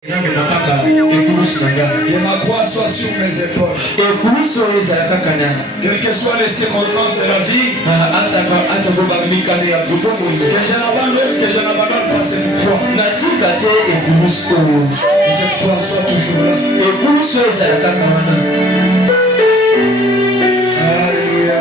Que ma croix soit sur mes épaules. Quelles que soient les circonstances de la vie, que je n'abandonne pas cette croix. Que cette croix soit toujours là. Alléluia.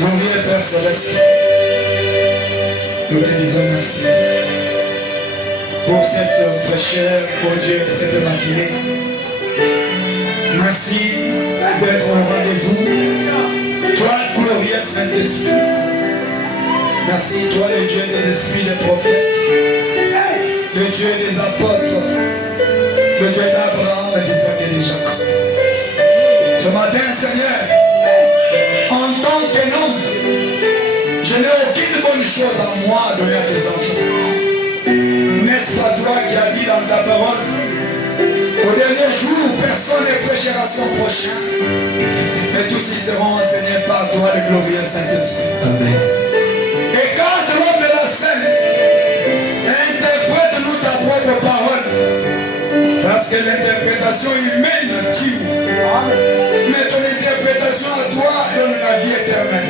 Mon Dieu Père Céleste, nous te disons merci pour cette fraîcheur, oh Dieu, de cette matinée. Merci d'être au rendez-vous. Toi, glorieux Saint-Esprit. Merci, toi, le Dieu des esprits des prophètes, le Dieu des apôtres, le Dieu d'Abraham, d'Isaac et de Jacob. Ce matin, Seigneur, en tant qu'un homme, je n'ai aucune bonne chose à moi à donner à tes enfants. N'est-ce pas toi qui as dit dans ta parole, au dernier jour, personne ne prêchera son prochain, mais tous ils seront enseignés par toi, le glorieux Saint-Esprit. Amen. Et quand l'homme de la scène, interprète-nous ta propre parole, parce que l'interprétation humaine tue. Mais ton interprétation à toi donne la vie éternelle.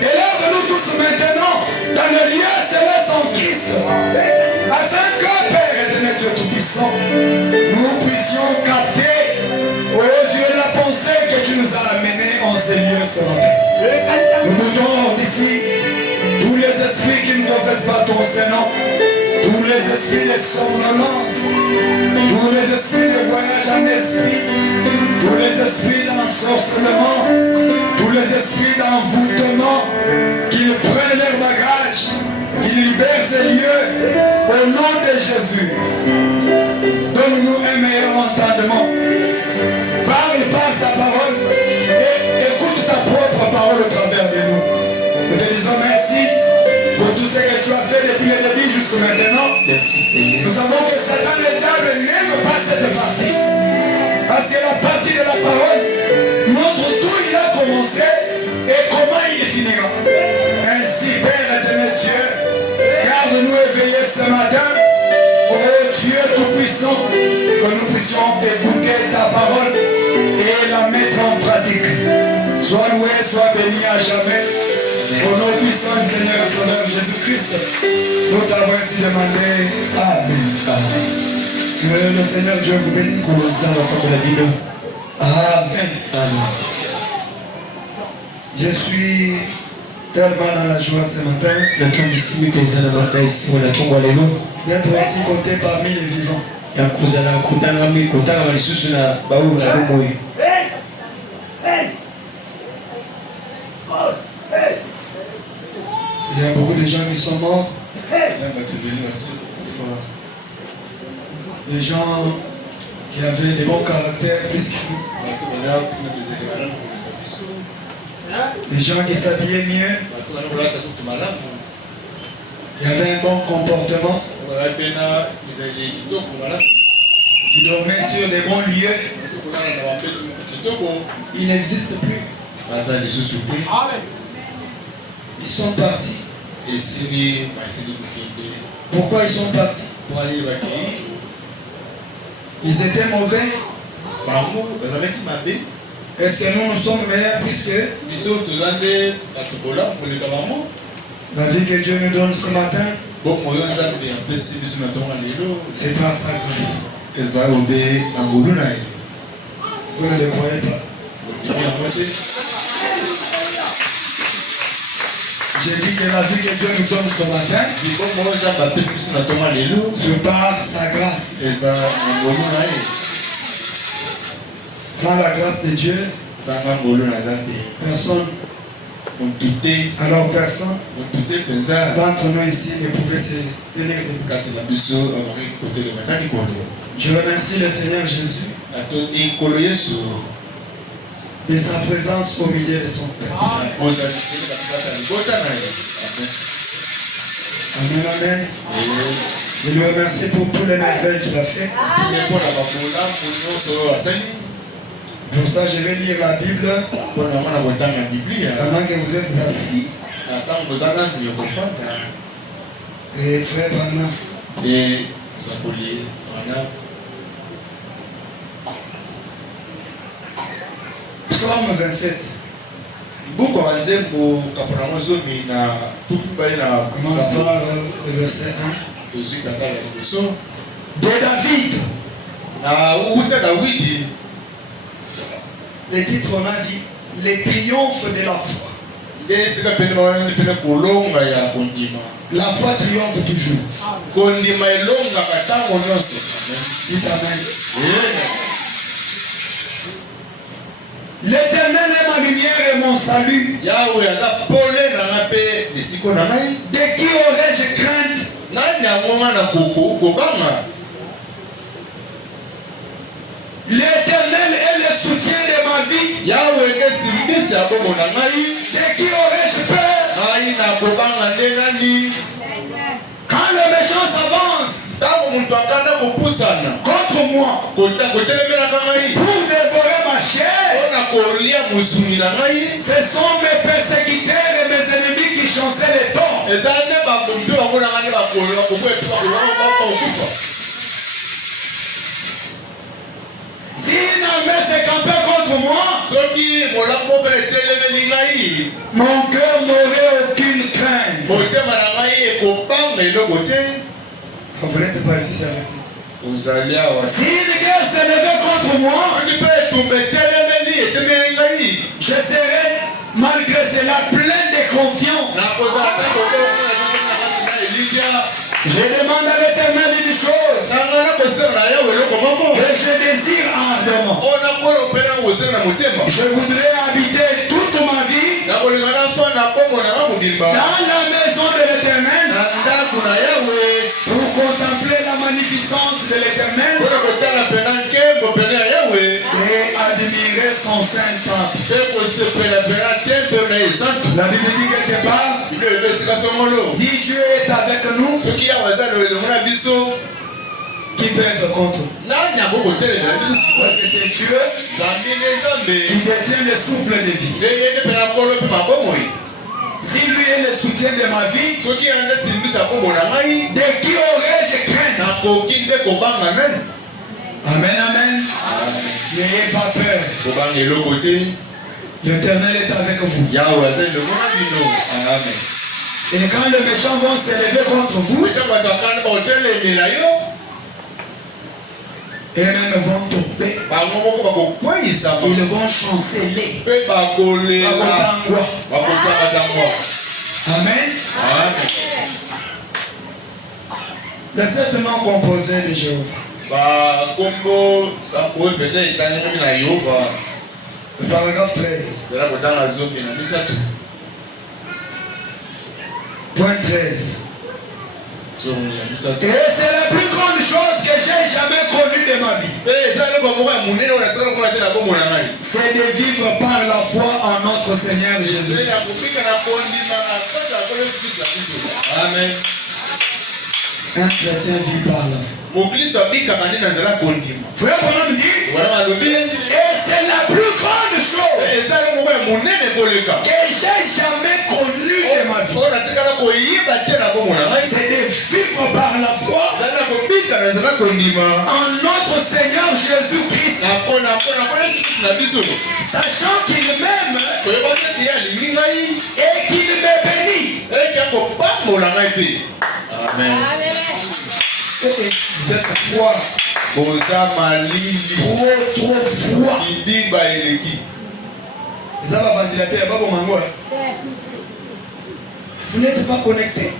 Élève-nous tous maintenant dans le lieu céleste en Christ, afin que, Père éternel Dieu Tout-Puissant, nous puissions capter, oh Dieu, la pensée que tu nous as amenée en ces lieux ce matin. Nous doutons d'ici tous les esprits qui ne confessent pas ton Saint-Nom, tous les esprits de somnolence, tous les esprits de voyage en esprit, tous les esprits d'ensorcellement, tous les esprits d'envoûtement, qu'ils prennent leur bagage, qu'ils libèrent ces lieux au nom de Jésus. Donne-nous un meilleur entendement. Parle par ta parole et écoute ta propre parole au travers de nous. Nous te disons merci pour tout ce que tu as fait depuis le début jusqu'à maintenant. Merci Seigneur. Nous savons que Satan le diable n'aime pas cette partie. Parce que la partie de la parole montre d'où il a commencé et comment il finira. Ainsi, Père éternel Dieu, garde-nous éveillés ce matin soit béni à jamais. Au nom puissant du Seigneur et Sauveur Jésus-Christ, nous t'avons ainsi demandé. Amen. Que le Seigneur Dieu vous bénisse. Amen. Je suis tellement dans la joie ce matin d'être aussi compté parmi les vivants. Il y a beaucoup de gens qui sont morts. Des gens qui avaient des bons caractères plus que nous. Des gens qui s'habillaient mieux. Il y avait un bon comportement. Qui dormaient sur des bons lieux. Ils n'existent plus. Ils sont partis. Pourquoi ils sont partis? Ils étaient mauvais. Est-ce que nous sommes meilleurs puisque la vie que Dieu nous donne ce matin, c'est par sa grâce. Vous ne le croyez pas? J'ai dit que la vie que Dieu nous donne ce matin, c'est par sa grâce. Sans la grâce de Dieu, personne. Alors personne d'entre nous ici ne pouvait se tenir debout. Je remercie le Seigneur Jésus de sa présence au milieu de son peuple. Amen, amen. Je le remercie pour tous les merveilles qu'il a fait. Pour ça, je vais lire la Bible pendant que vous êtes assis. Et frère Branham. Psaume 27. Commence par le verset 1. De David. Le titre, on a dit les triomphes de la foi. La foi triomphe toujours. Dites amen. L'Éternel est ma lumière et mon salut. De qui aurais-je crainte? L'Éternel est le soutien de ma vie. De qui aurais-je peur? Quand le méchant s'avance contre moi pour dévorer ma chair, ce sont mes persécuteurs et mes ennemis qui chancellent les torts. Si une armée s'est campée contre moi, mon cœur n'aurait aucune crainte. Vous n'êtes pas ici avec nous. Si une guerre s'est levée contre moi, je serai malgré cela plein de confiance. Je demande à l'Éternel une chose que je désire ardemment. Je voudrais habiter toute ma vie dans la maison de l'Éternel pour contempler la magnificence de l'Éternel et admirer son saint temple. La Bible dit quelque part, si Dieu est avec nous, qui peut être contre nous? Parce que c'est Dieu qui détient le souffle de vie. Si lui est le soutien de ma vie, de qui aurais-je crainte? Amen, amen. N'ayez pas peur. L'Éternel est avec vous. Amen. Et quand les méchants vont s'élever contre vous, et même vont tomber. Ils vont chanceler. Amen. Les 7 noms composés de Jéhovah. Le paragraphe 13. Point 13. Et c'est la plus grande chose que j'ai jamais connue de ma vie. C'est de vivre par la foi en notre Seigneur Jésus. Amen. Un chrétien vit par la foi. Frère Bonhomme dit, et c'est la plus grande chose que j'ai jamais connue de ma vie. C'est de vivre par la foi en notre Seigneur Jésus-Christ, sachant qu'il m'aime et qu'il me bénit. Amen. Cette foi, trop froid. Vous n'êtes pas connecté.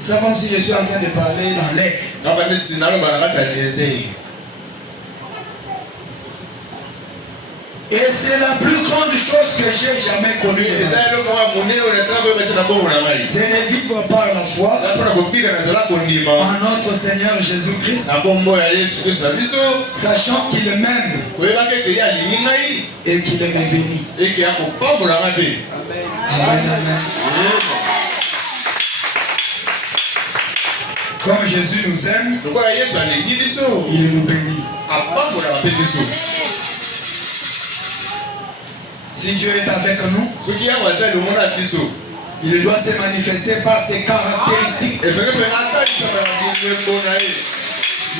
C'est comme si je suis en train de parler dans l'air. Et c'est la plus grande chose que j'ai jamais connue. C'est de vivre par la foi en notre Seigneur Jésus-Christ, sachant qu'il m'aime et qu'il me bénit. Amen, amen. Comme Jésus nous aime, il nous bénit. Si Dieu est avec nous, il doit se manifester par ses caractéristiques.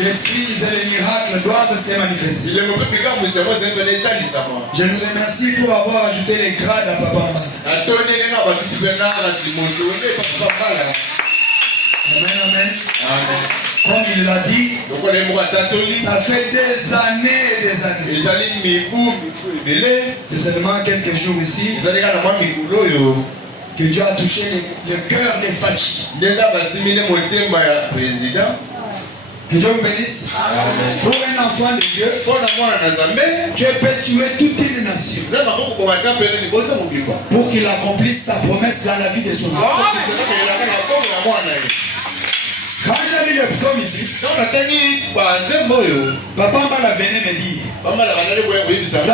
L'esprit et les miracles doivent se manifester. Je nous remercie pour avoir ajouté les grades à Papa Mbala. Amen, amen. Comme il l'a dit, ça fait des années et des années. C'est seulement quelques jours ici que Dieu a touché le cœur des fatigués. Que Dieu vous bénisse. Pour un enfant de Dieu, Dieu peut tuer toute une nation pour qu'il accomplisse sa promesse dans la vie de son enfant. Quand j'ai lu le psaume ici, Papa Mbala venait me dire, dans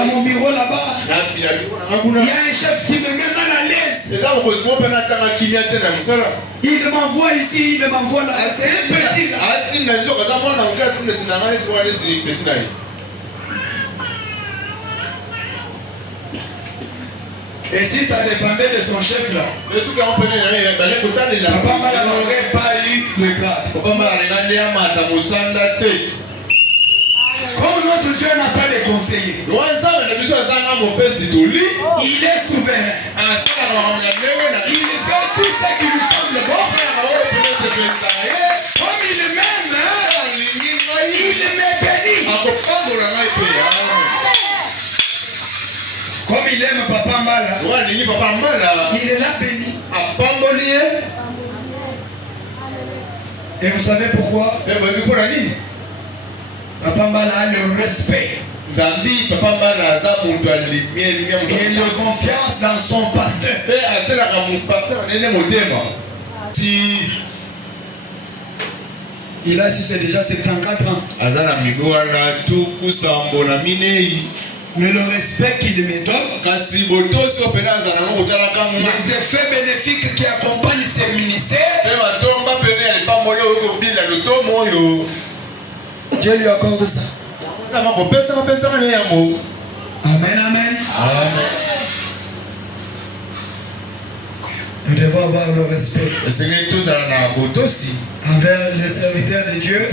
mon bureau là-bas, il y a un chef qui me met mal à l'aise. Il m'envoie ici, il m'envoie là. C'est un petit là. Et si ça dépendait de son chef là, Papa Mbala n'aurait pas eu le grade. Comme notre Dieu n'a pas de conseiller, il est souverain. Il fait tout ce qui lui semble bon. Comme il m'aime, il me bénit. Comme il aime Papa Mbala, il l'a béni. Et vous savez pourquoi? Papa Mbala a le respect et la confiance dans son pasteur. Il a, si c'est déjà 74 ans. Mais le respect qu'il me donne, les effets bénéfiques qui accompagnent ses ministères, Dieu lui accorde ça. Amen, amen. Nous devons avoir le respect envers les serviteurs de Dieu,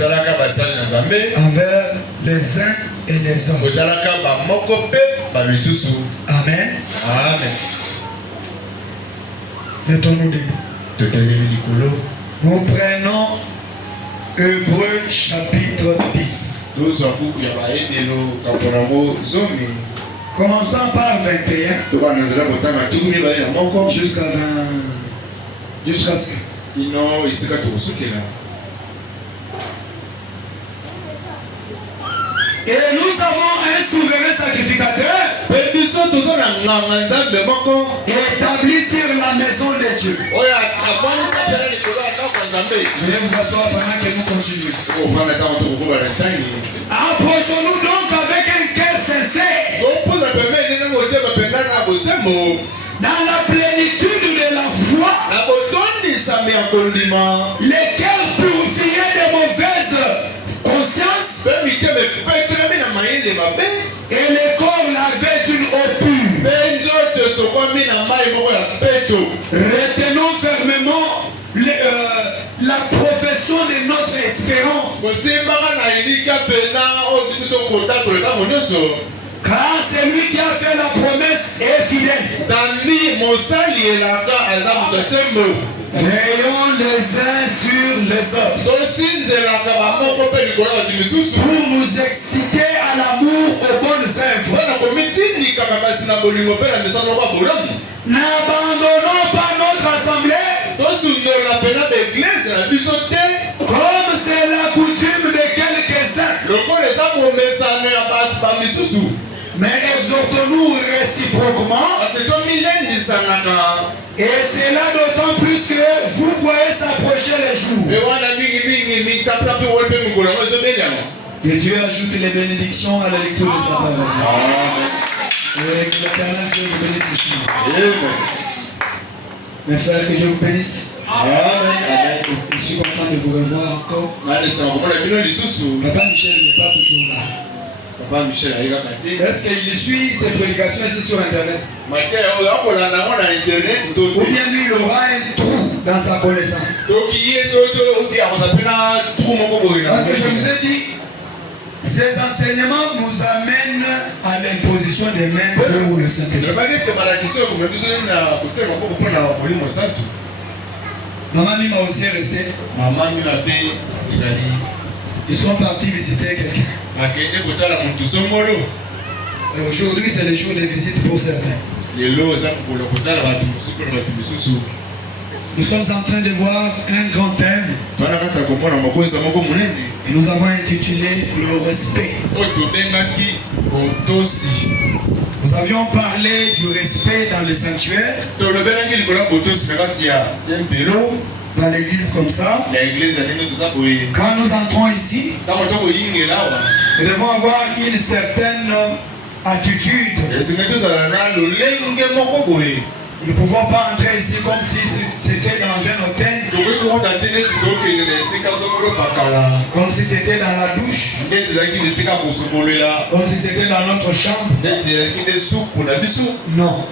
envers les uns et les autres. Amen. Amen. Mettons-nous debout. Nous prenons Hébreux chapitre 10. Commençons par 21 jusqu'à ce que. Et nous avons un souverain sacrificateur établi sur la maison de Dieu. Veuillez vous asseoir pendant que nous continuons. Approchons-nous donc avec un cœur sincère, dans la plénitude de la foi, les cœurs purifiés de mauvaise conscience et les corps lavés d'une eau pure. Retenons fermement la profession de notre espérance, car celui qui a fait la promesse est fidèle. Veillons les uns sur les autres pour nous exciter à l'amour aux bonnes œuvres. N'abandonnons pas notre assemblée comme c'est la coutume de quelques-uns, mais exhortons-nous réciproquement, et c'est là d'autant plus que vous voyez s'approcher les jours. Que Dieu ajoute les bénédictions à la lecture de sa parole. Et que l'Éternel Dieu vous bénisse ici. Mes frères, que Dieu vous bénisse. Amen. Je suis content de vous revoir encore. Papa Michel n'est pas toujours là. Est-ce qu'il suit ses prédications ici sur Internet? Ou bien lui, il aura un trou dans sa connaissance? Parce que je vous ai dit, ces enseignements nous amènent à l'imposition des mains pour le Saint-Esprit. Maman m'a aussi resté. Ils sont partis visiter quelqu'un. Et aujourd'hui, c'est le jour de visite pour certains. Nous sommes en train de voir un grand thème. Et nous avons intitulé le respect. Nous avions parlé du respect dans le sanctuaire. Dans l'église comme ça. Quand nous entrons ici, nous devons avoir une certaine attitude. Nous ne pouvons pas entrer ici comme si c'était dans un hôtel, comme si c'était dans la douche, comme si c'était dans notre chambre. Non.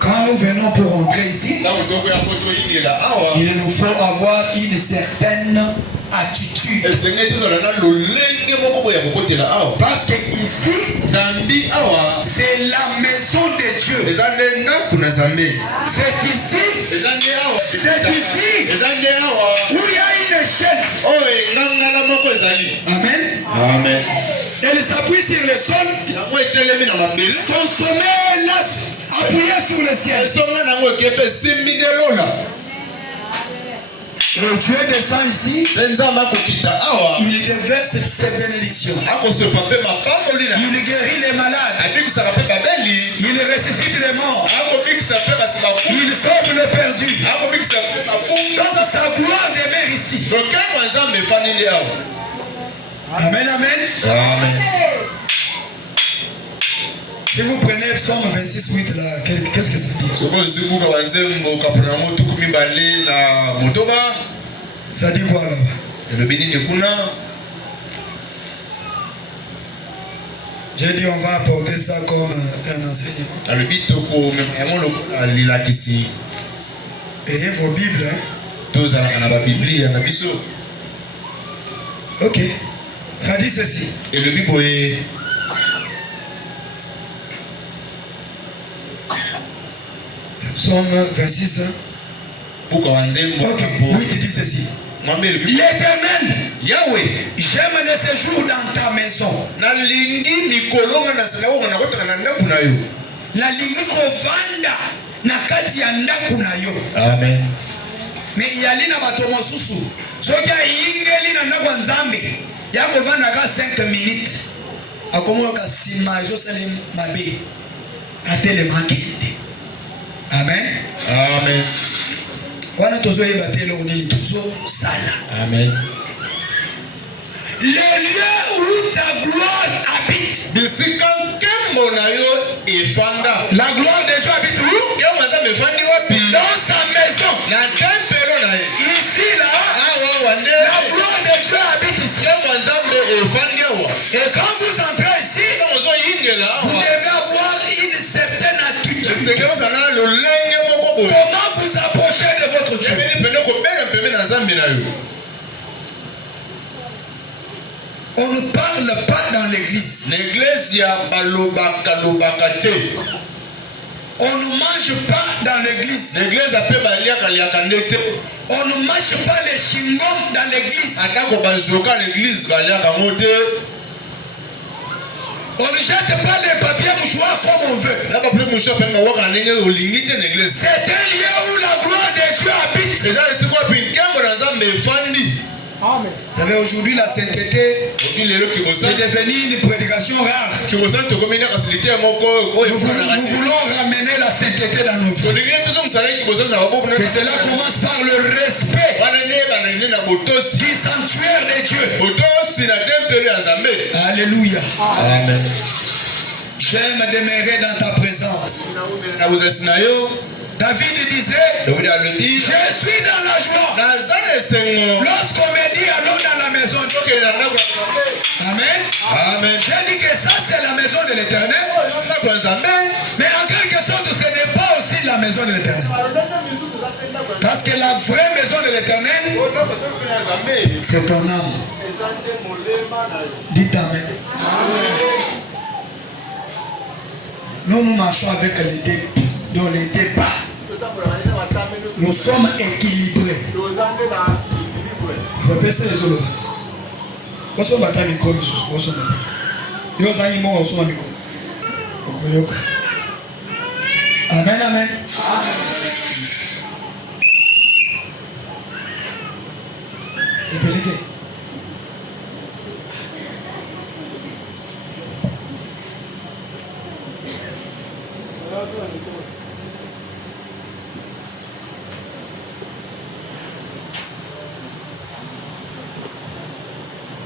Quand nous venons pour entrer ici, il nous faut avoir une certaine attitude. Parce que ici, c'est la maison de Dieu. C'est ici où il y a une chaîne. Amen. Elle s'appuie sur le sol. Son sommet là appuyé sur le ciel. Et Dieu descend ici. Il déverse cette bénédiction. Il guérit les malades. Il ressuscite les morts. Il sauve le perdu. Donc sa gloire demeure ici. Amen. Si vous prenez Psaume 26:8 là, qu'est-ce que ça dit? Ça dit quoi là-bas? J'ai dit on va apporter ça comme un enseignement. Ayez vos Bibles. Hein? Ok. Ça dit ceci. Et le Bible est Psaume 26. pour qu'on Ok, oui, tu dis ceci. L'Éternel, Yahweh, j'aime le séjour dans ta maison. na lingi mikolo nga na sala na kota na ndaku na yo. La lingi kovanda na kati ya ndaku na yo. Amen. Mais yali na bato mosusu. Soki ayingeli na ndaku nzambe, ya kovanda ka 5 minutes. Akomo ka sima Jerusalem mabe. Atele makende. Amen. Amen. Wana tozo yeba telo nini tozo sala. Amen. Le lieu où ta gloire habite. Bisika kembo na yo efanda. La gloire de Dieu habite où? Kembo za mefandi wapi? Dans sa maison. Na tempelo na ye. Ici là. Awa wande. La gloire de Dieu habite ici. Kembo nzambe efandi awa. Et quand vous entrez ici, vous devez avoir une certaine attitude. Comment vous approchez de votre Dieu? On ne parle pas dans l'église. On ne mange pas dans l'église. On ne mange pas les chingom dans l'église. On ne jette pas les papiers mouchoirs comme on veut. C'est un lieu où la gloire de Dieu habite. Amen. Vous savez, aujourd'hui, la sainteté est devenue une prédication rare. Nous voulons ramener la sainteté dans nos vies. Que cela commence par le respect du sanctuaire de Dieu. Alléluia. Amen. J'aime demeurer dans ta présence. David disait, je suis dans la joie lorsqu'on me dit allons dans la maison. Amen. Amen. J'ai dit que ça c'est la maison de l'Éternel. Mais en quelque sorte ce n'est pas aussi la maison de l'Éternel. Parce que la vraie maison de l'Éternel, c'est ton âme. Dites Amen. Nous marchons avec dans les débats. Nous sommes équilibrés. Amen, amen.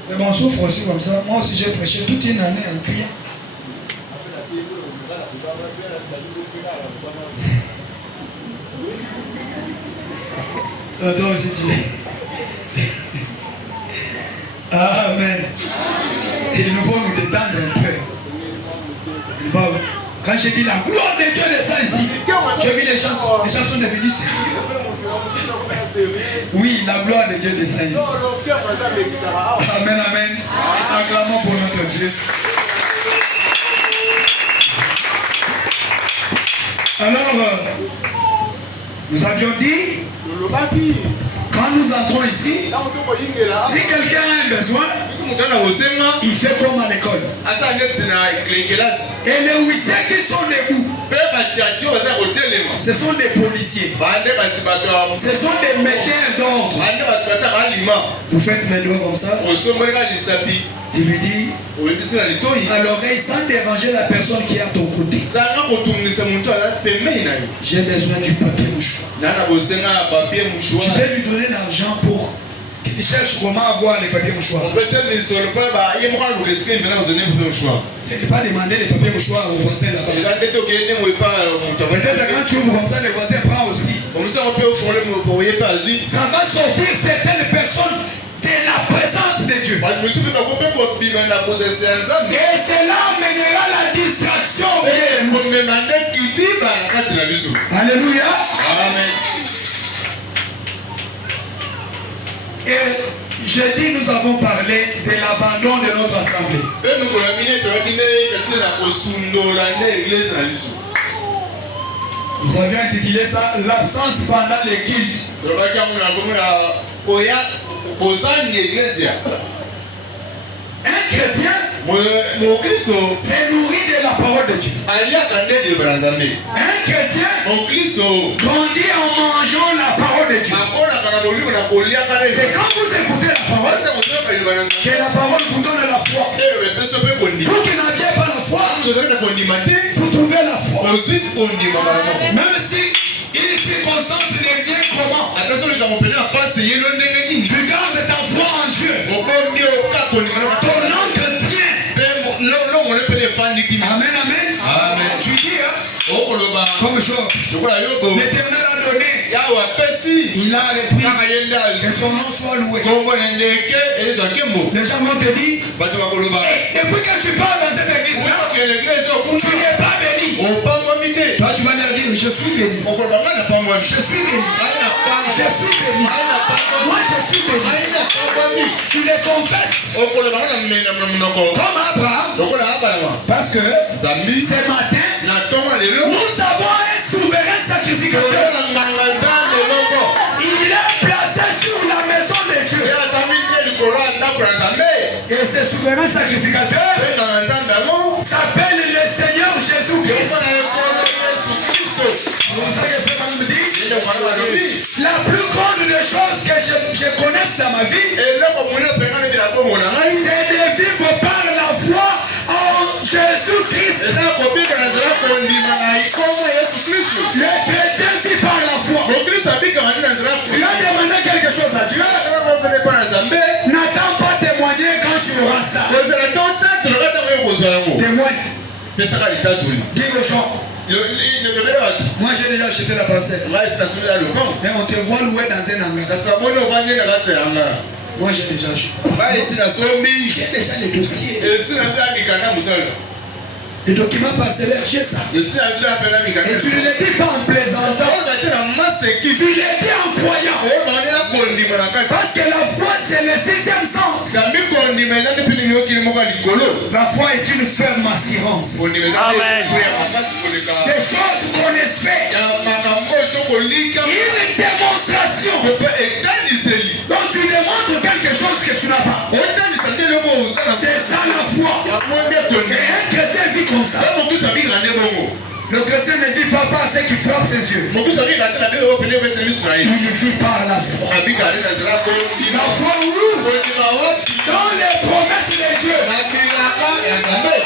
C'est bon, on souffre aussi comme ça. Moi aussi j'ai prêché toute une année en priant. Toi aussi tu es. Amen. Et il nous faut nous détendre un peu. Bon, quand j'ai dit la gloire de Dieu descend ici, j'ai vu les gens sont devenus sérieux. Oui, la gloire de Dieu descend ici. Amen, amen. Acclamons pour notre Dieu. Alors, nous avions dit, quand nous entrons ici, si quelqu'un a un besoin, il fait comme à l'école. Et les huissiers qui sont debout, ce sont des policiers. Ce sont des médecins d'ordre. Vous faites mes doigts comme ça. Tu lui dis à l'oreille sans déranger la personne qui est à ton côté. J'ai besoin du papier mouchoir. Tu peux lui donner l'argent pour qu'il cherche comment avoir les papiers mouchoirs. Ce n'est pas demander les papiers mouchoirs aux voisins là-bas. Peut-être quand tu ouvres comme ça, les voisins prennent aussi. Ça va sortir certaines personnes de la présence de Dieu. Et cela mènera la distraction. Alléluia. Amen. Et Jeudi, nous avons parlé de l'abandon de notre assemblée. Nous avions intitulé ça l'absence pendant les cultes. Un chrétien s'est nourri de la parole de Dieu. Un chrétien grandit en mangeant la parole de Dieu. C'est quand vous écoutez la parole que la parole vous donne la foi. Vous qui n'aviez pas la foi, vous trouvez la foi. Même si une circonstance devient comment, tu gardes ta foi en Dieu. Ton oncle tient. Amen, amen. Tu dis, comme Job, l'Éternel a donné, il a repris, que son nom soit loué. Les gens vont te dire, depuis que tu parles dans cette église-là, tu n'es pas béni. Toi, tu vas leur dire, je suis béni. Je suis béni. Je suis béni. Moi, je suis béni. Tu les confesses. Comme Abraham. Parce que ce matin, nous avons un souverain sacrificateur. Il est placé sur la maison de Dieu. Et ce souverain sacrificateur s'appelle le Seigneur Jésus-Christ. La plus grande des choses que je connaisse dans ma vie, c'est de vivre par la foi en Jésus-Christ. Le chrétien vit par la foi. Tu as demandé quelque chose à Dieu, n'attends pas témoigner quand tu auras ça. Témoigne. Dis aux gens, moi j'ai déjà acheté la parcelle. Mais on te voit louer dans un hangar. Moi j'ai déjà acheté. J'ai déjà les dossiers. Les documents parcellaires, j'ai ça. Et tu ne le dis pas en plaisantant. Tu le dis en croyant. Parce que la foi c'est le sixième sens. La foi est une ferme assurance. Amen. Des choses qu'on espère. Une démonstration. Donc tu démontres quelque chose que tu n'as pas. C'est ça la foi. Et un chrétien vit comme ça. Le chrétien ne vit pas par ce qui frappe ses yeux. Il vit par la foi. La foi où? Dans les promesses de Dieu.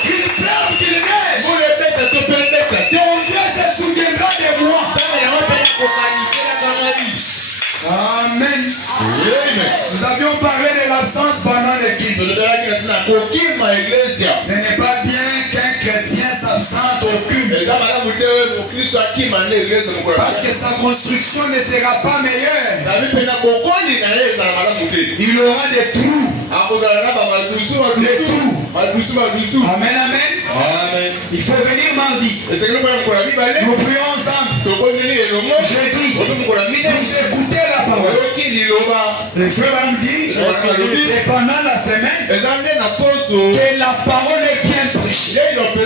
Qu'il pleuve, qu'il neige. Ton Dieu se souviendra de moi. Amen. Nous avions parlé de l'absence pendant les cultes. Ce n'est pas bien qu'un chrétien s'absente au culte. Parce que sa construction ne sera pas meilleure. Il aura des trous. Des trous. Amen, amen. Il faut venir mardi. Nous prions ensemble. Jeudi, vous écoutez la parole. Les frères vont dire, c'est pendant la semaine que la parole est bien prêchée. Le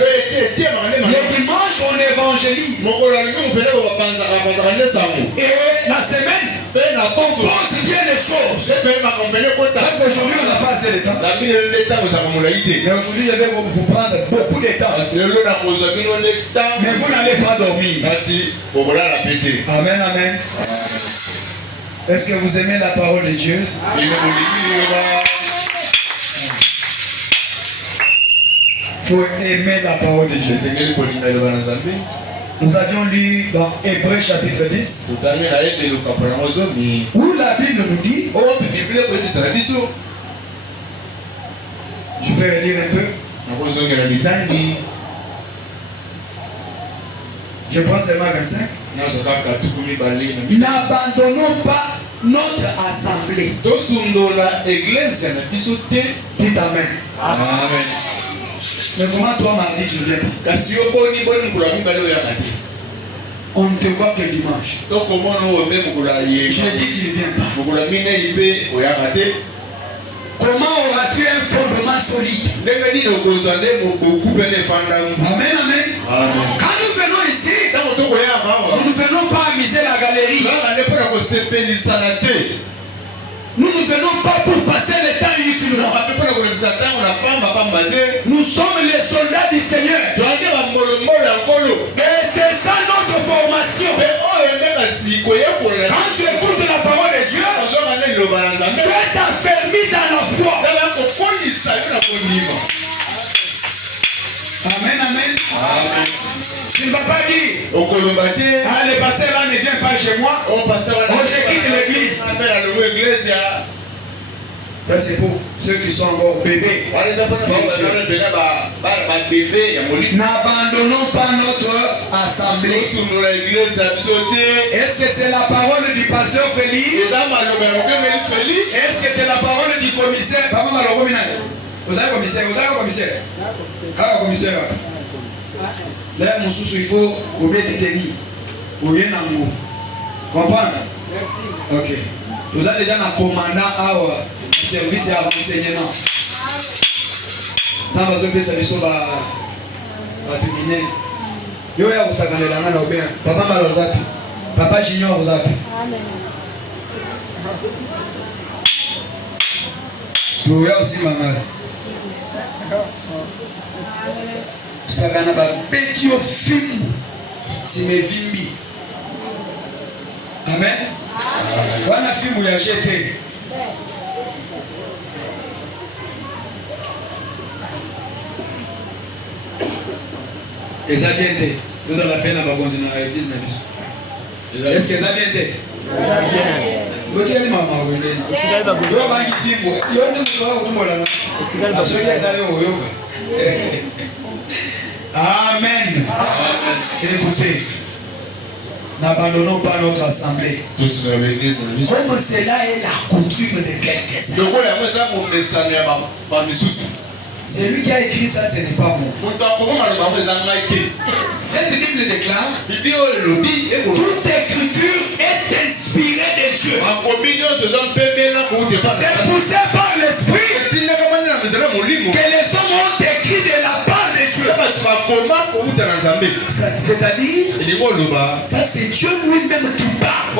dimanche, on évangélise. Et la semaine, on pense bien les choses. Parce qu'aujourd'hui, on n'a pas assez de temps. Mais aujourd'hui, je vais vous prendre beaucoup de temps. Mais vous n'allez pas dormir. Amen, amen. Est-ce que vous aimez la parole de Dieu? Il faut aimer la parole de Dieu. Nous avions lu dans Hébreux chapitre 10 où la Bible nous dit, je peux relire un peu. Je prends seulement 25. N'abandonnons pas notre assemblée. Dites amen. Amen. Mais comment toi mardi tu viens pas? On ne te voit que dimanche. Je dis tu ne viens pas. solide. Amen, amen. Quand nous venons ici, nous ne venons pas amuser la galerie. Nous ne venons pas pour passer le temps inutilement. Nous sommes les soldats du Seigneur. Et c'est ça notre formation. Quand tu écoutes la parole de Dieu, tu es affermi dans la foi. Amen, amen. Tu ne vas pas dire, ah, le pasteur là ne vient pas chez moi. Oh, je quitte l'église. Ça c'est pour ceux qui sont encore bébés. N'abandonnons pas notre assemblée. Est-ce que c'est la parole du pasteur Félix? Est-ce que c'est la parole du commissaire? Vous avez commissaire? Ah, commissaire. Là, mon sous, il faut oublier de tenir. Oublier d'amour. Comprendre? Ok. Vous avez déjà un commandant à service et à renseignement. Ça va se faire ça va terminer. Yo ya usakane la ngana obea. Papa malozapi. Papa junior uzapi. Amen. So ya usimanga. Usakana ba beti yo fimbu. Simevimbi. Amen. Wana fimbu ya jete. Et ça vient de nous allons peine à continuer à l'église. Est-ce que ça vient de vous êtes maman, vous êtes amen. Écoutez, n'abandonnons pas notre assemblée. Comme cela est la coutume de quelques-uns. Celui qui a écrit ça, ce n'est pas moi. Cette Bible déclare: toute écriture est inspirée de Dieu. C'est poussé par l'Esprit que les hommes ont écrit de la part de Dieu. C'est-à-dire, ça c'est Dieu lui-même qui parle.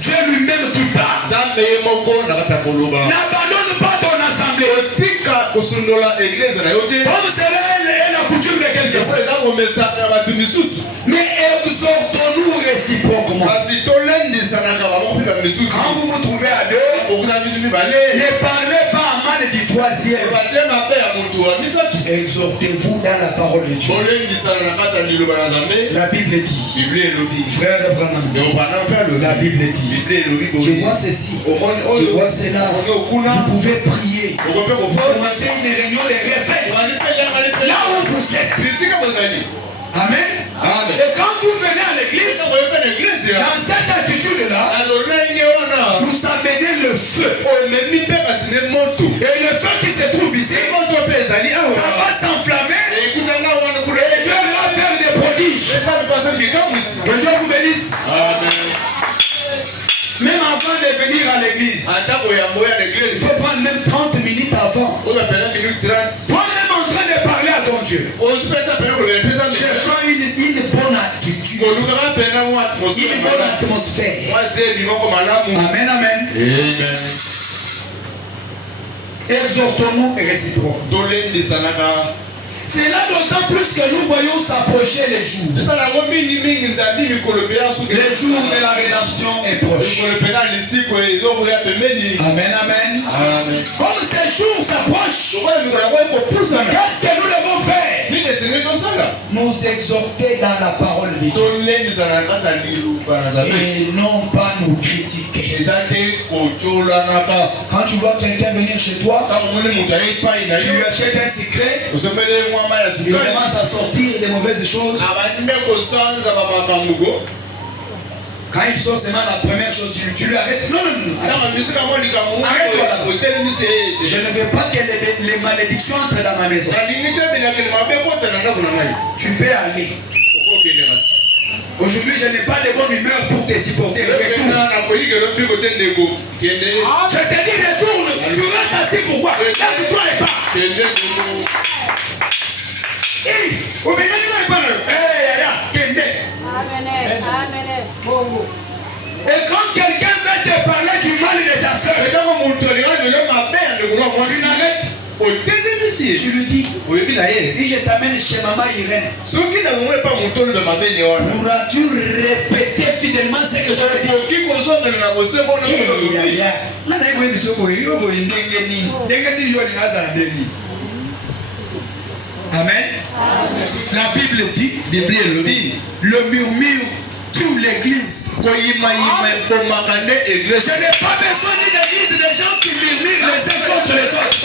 Dieu lui-même qui parle. N'abandonne pas ton assemblée. Comme cela est la coutume de quelques-uns. Mais exhortons-nous réciproquement. Quand vous vous trouvez à deux, ne parlez pas en mal du troisième. Exhortez-vous dans la parole de Dieu. La Bible dit, frère Abraham, la Bible dit, je vois ceci, je vois cela, vous pouvez prier, vous commencez une réunion de réveil là où vous êtes. Amen. Amen. Et quand vous venez à l'église, dans cette attitude-là, vous amenez le feu. Et le feu qui se trouve ici, ça va s'enflammer. Et Dieu va faire des prodiges. Que Dieu vous bénisse. Amen. Même avant de venir à l'église, il faut prendre même 30 minutes avant. Toi même en train de parler à ton Dieu. Cherchons une bonne attitude, une bonne atmosphère. Amen, amen. Exhortons-nous réciproquement. C'est là d'autant plus que nous voyons s'approcher les jours. Les jours de la rédemption est proche. Amen, amen. Comme ces jours s'approchent, qu'est-ce que nous devons faire? Nous exhorter dans la parole de Dieu. Et non pas nous critiquer. Quand tu vois quelqu'un venir chez toi, tu lui achètes un secret, il commence à sortir des mauvaises choses. Quand il sort seulement la première chose, tu lui arrêtes. Non, non, non. Arrête-toi là. Je ne veux pas que les malédictions entrent dans ma maison. Tu peux aller. Aujourd'hui, je n'ai pas de bonne humeur pour te supporter. Retourne. dis retourne, tu restes assis pourquoi? Lève-toi et pars. Et quand quelqu'un veut te parler du mal de ta soeur, tu n'arrêtes. Tu lui dis, si je t'amène chez maman Irène, pourras-tu répéter fidèlement ce que je te dis? Amen. La Bible dit, le murmure tue l'église. Je n'ai pas besoin d'une église de gens qui murmurent les uns contre les autres.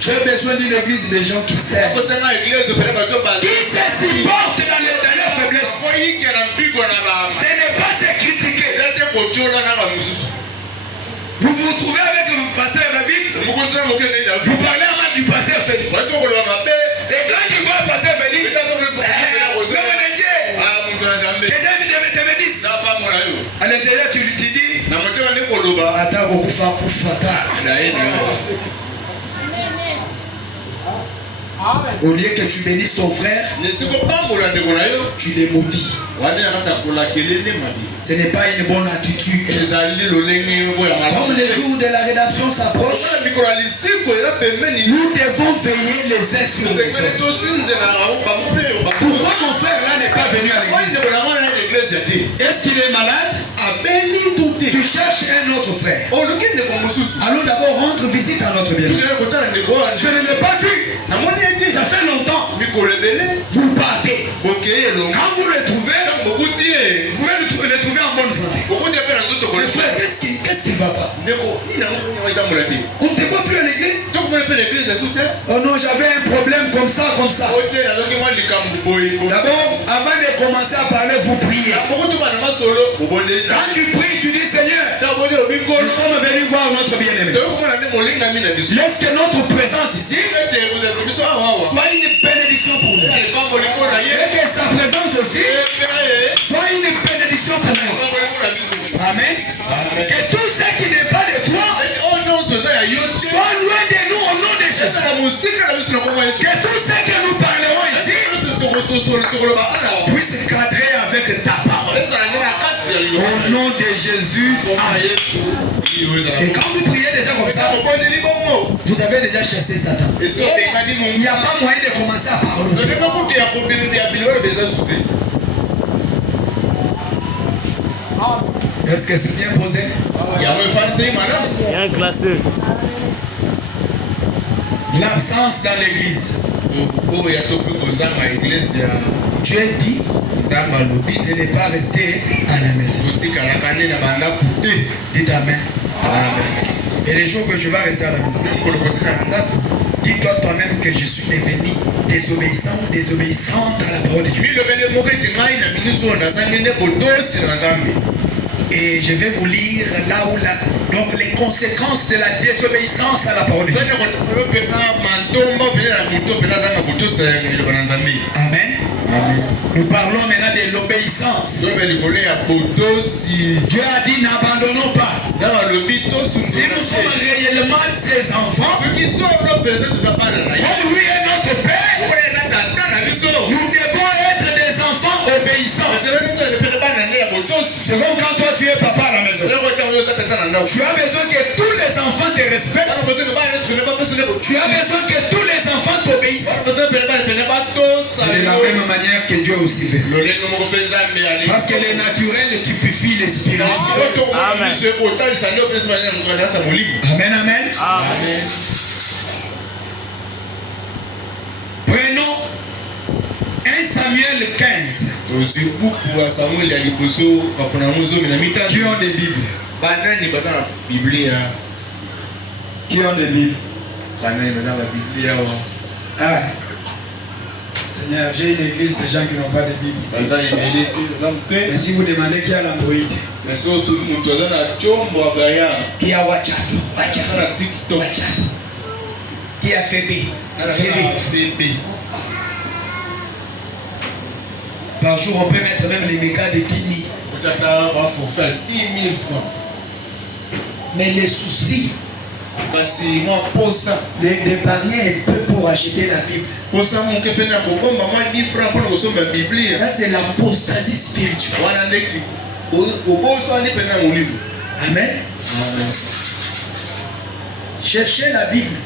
J'ai besoin d'une église de gens qui s'aiment, qui se supportent dans leurs faiblesses. Ce n'est pas se critiquer. Vous vous retrouvez avec le pasteur David, vous parlez en mal du pasteur Félix. Et quand tu vois le pasteur Félix, à l'intérieur, tu lui dis, au lieu que tu bénisses ton frère, tu les maudis. Ce n'est pas une bonne attitude. Comme les jours de la rédemption s'approchent, nous devons veiller les uns sur les autres. Pourquoi mon frère là n'est pas venu à l'église? Est-ce qu'il est malade? Tu cherches un autre frère. Allons d'abord rendre visite à notre bien-aimé. Je ne l'ai pas vu. Ça fait longtemps. Vous partez. Quand vous le trouvez, vous pouvez le trouver en bonne santé. Le frère, qu'est-ce qui ne va pas? On ne te voit plus à l'église? Oh non, j'avais un problème comme ça. D'abord, avant de commencer à parler, vous priez. Quand tu pries, tu dis Seigneur, nous sommes venus voir notre bien-aimé. Laisse que notre présence ici soit une bénédiction pour nous. Et que sa présence aussi soit une bénédiction pour nous. Amen. Que tout ce qui n'est pas de toi soit loin de nous au nom de Jésus. Que tout ce que nous parlerons ici puisse cadrer avec ta parole. Au nom de Jésus. Amen. Et quand vous priez déjà comme ça, vous avez déjà chassé Satan. Il n'y a pas moyen de commencer à parler. Est-ce que c'est bien posé? Il y a un classeur. L'absence dans l'église. Dieu dit de ne pas rester à la maison. Dites Amen. Et les jours que je vais rester à la maison, dis-toi toi-même que je suis devenu désobéissante à la parole de Dieu. Et je vais vous lire donc les conséquences de la désobéissance à la parole de Dieu. Amen. Nous parlons maintenant de l'obéissance. Dieu a dit n'abandonnons pas. Si nous sommes réellement ses enfants, comme lui est notre Père, nous devons être des enfants obéissants. C'est comme quand toi tu es papa à la maison. Tu as besoin que tous les enfants te respectent. Tu as besoin que tous les enfants t'obéissent. C'est de la même manière que Dieu aussi fait. Parce que les naturels stupéfient les spirituels. Amen. Amen, amen. Amen. Prenons 1 Samuel 15. Qui ont des Bibles? Qui ont des Bibles? Ah. Seigneur, j'ai une église de gens qui n'ont pas de Bible. Mais si vous demandez qui a l'Android, qui a WhatsApp, qui a FB. Par jour, on peut mettre même les mégas de Tini. Mais les soucis d'épargner un peu pour acheter la Bible. Ça, c'est l'apostasie spirituelle. Amen. Cherchez la Bible.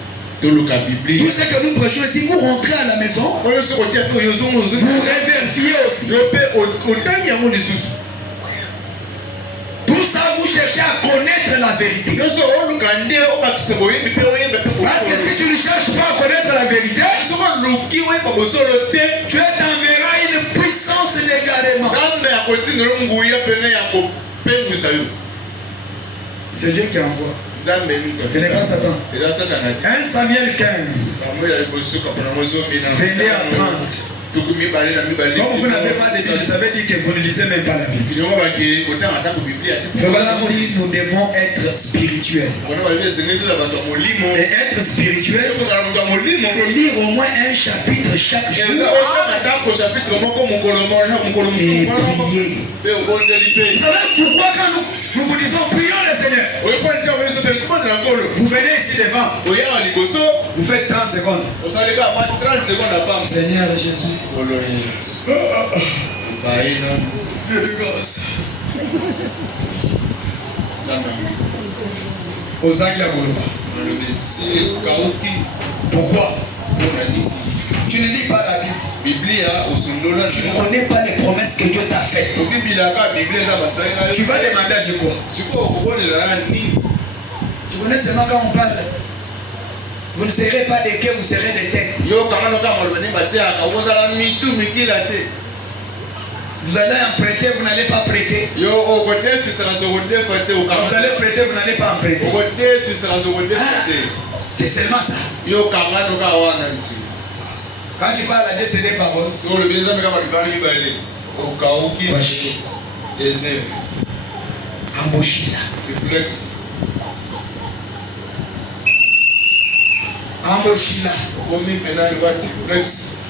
Tout ce que nous prêchons ici, vous rentrez à la maison, vous réversiez aussi. Tout ça, vous cherchez à connaître la vérité. Parce que si tu ne cherches pas à connaître la vérité, tu t'enverras une puissance d'égarement. C'est Dieu qui envoie. Ce n'est pas Satan. 1 Samuel 15. Venez à 30. Comme vous n'avez pas de Bible, ça veut dire que vous ne lisez même pas la Bible. Nous devons être spirituels. Et être spirituel, c'est lire au moins un chapitre chaque jour. Et prier. Vous savez pourquoi quand nous vous disons prions le Seigneur, vous venez ici devant, vous faites 30 secondes. Seigneur Jésus, Dieu de grâce. Pourquoi? Tu ne lis pas la Bible. Tu ne connais pas les promesses que Dieu t'a faites. Tu vas demander à Dieu quoi? Tu connais seulement quand on parle. Vous ne serez pas des queues, vous serez des têtes. Vous allez emprunter, vous n'allez pas prêter. Vous allez prêter, vous n'allez pas emprunter. C'est seulement ça. Quand tu parles à Dieu, c'est des paroles. Amboshila. Amboshila.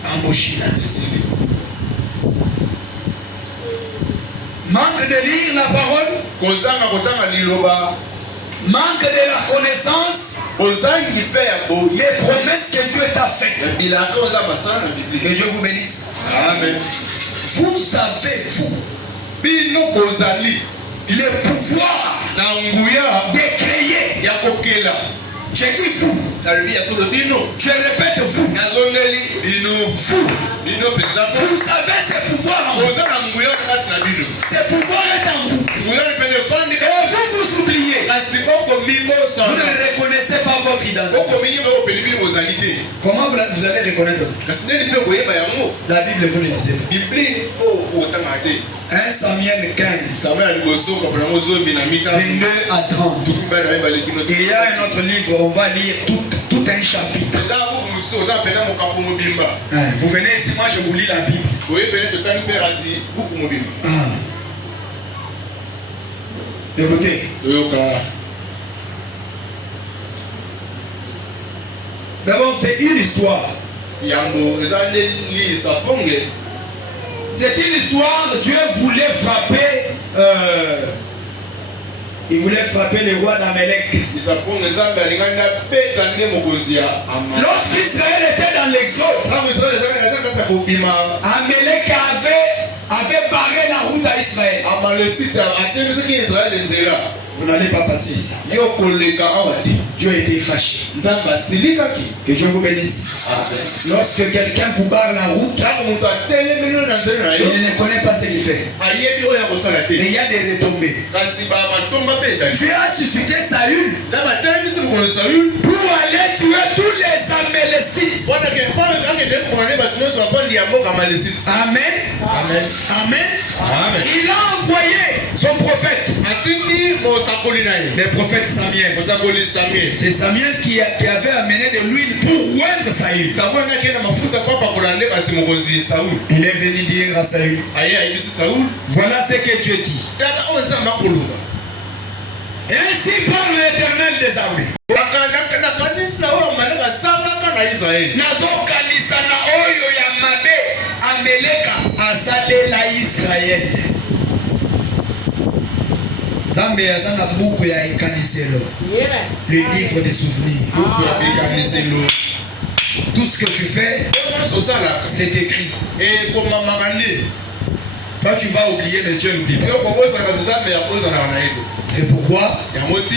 Amboshila. Manque de lire la parole. Manque de la connaissance. Les promesses que Dieu t'a faites. Que Dieu vous bénisse. Amen. Vous savez, vous, le pouvoir de créer. J'ai dit vous. Je répète vous. Vous. Vous savez ce pouvoir en vous. Ce pouvoir est en vous. Et vous oubliez. Vous ne reconnaissez pas votre identité. Comment vous allez reconnaître ça? La Bible, vous le lisez. 1 Samuel 15. 22 à 30. Et il y a un autre livre, on va lire tout un chapitre. Vous venez ici, moi je vous lis la Bible. Écoutez. D'abord, c'est une histoire. C'est une histoire. Dieu voulait frapper. Il voulait frapper le roi d'Amalek. Lorsqu'Israël était dans l'exode, Amalek avait barré la route à Israël. Vous n'allez pas passer ici. Dieu était fâché. Que Dieu vous bénisse. Lorsque quelqu'un vous barre la route, il ne connaît pas ce qu'il fait. Mais il y a des retombées. Dieu a suscité Saül pour aller tuer tous les Amalécites. Amen. Amen. Amen. Il a envoyé son prophète. Le prophète Samuel. C'est Samuel qui avait amené de l'huile pour oindre Saül. Il est venu dire à Saül, voilà ce que Dieu dit. Ainsi parle l'Éternel des armées. Nazokanisa na oyo ya mabe Amaleka asalela Israël. Le livre des souvenirs. Tout ce que tu fais, c'est écrit. Toi, tu vas oublier, mais Dieu n'oublie pas. C'est pourquoi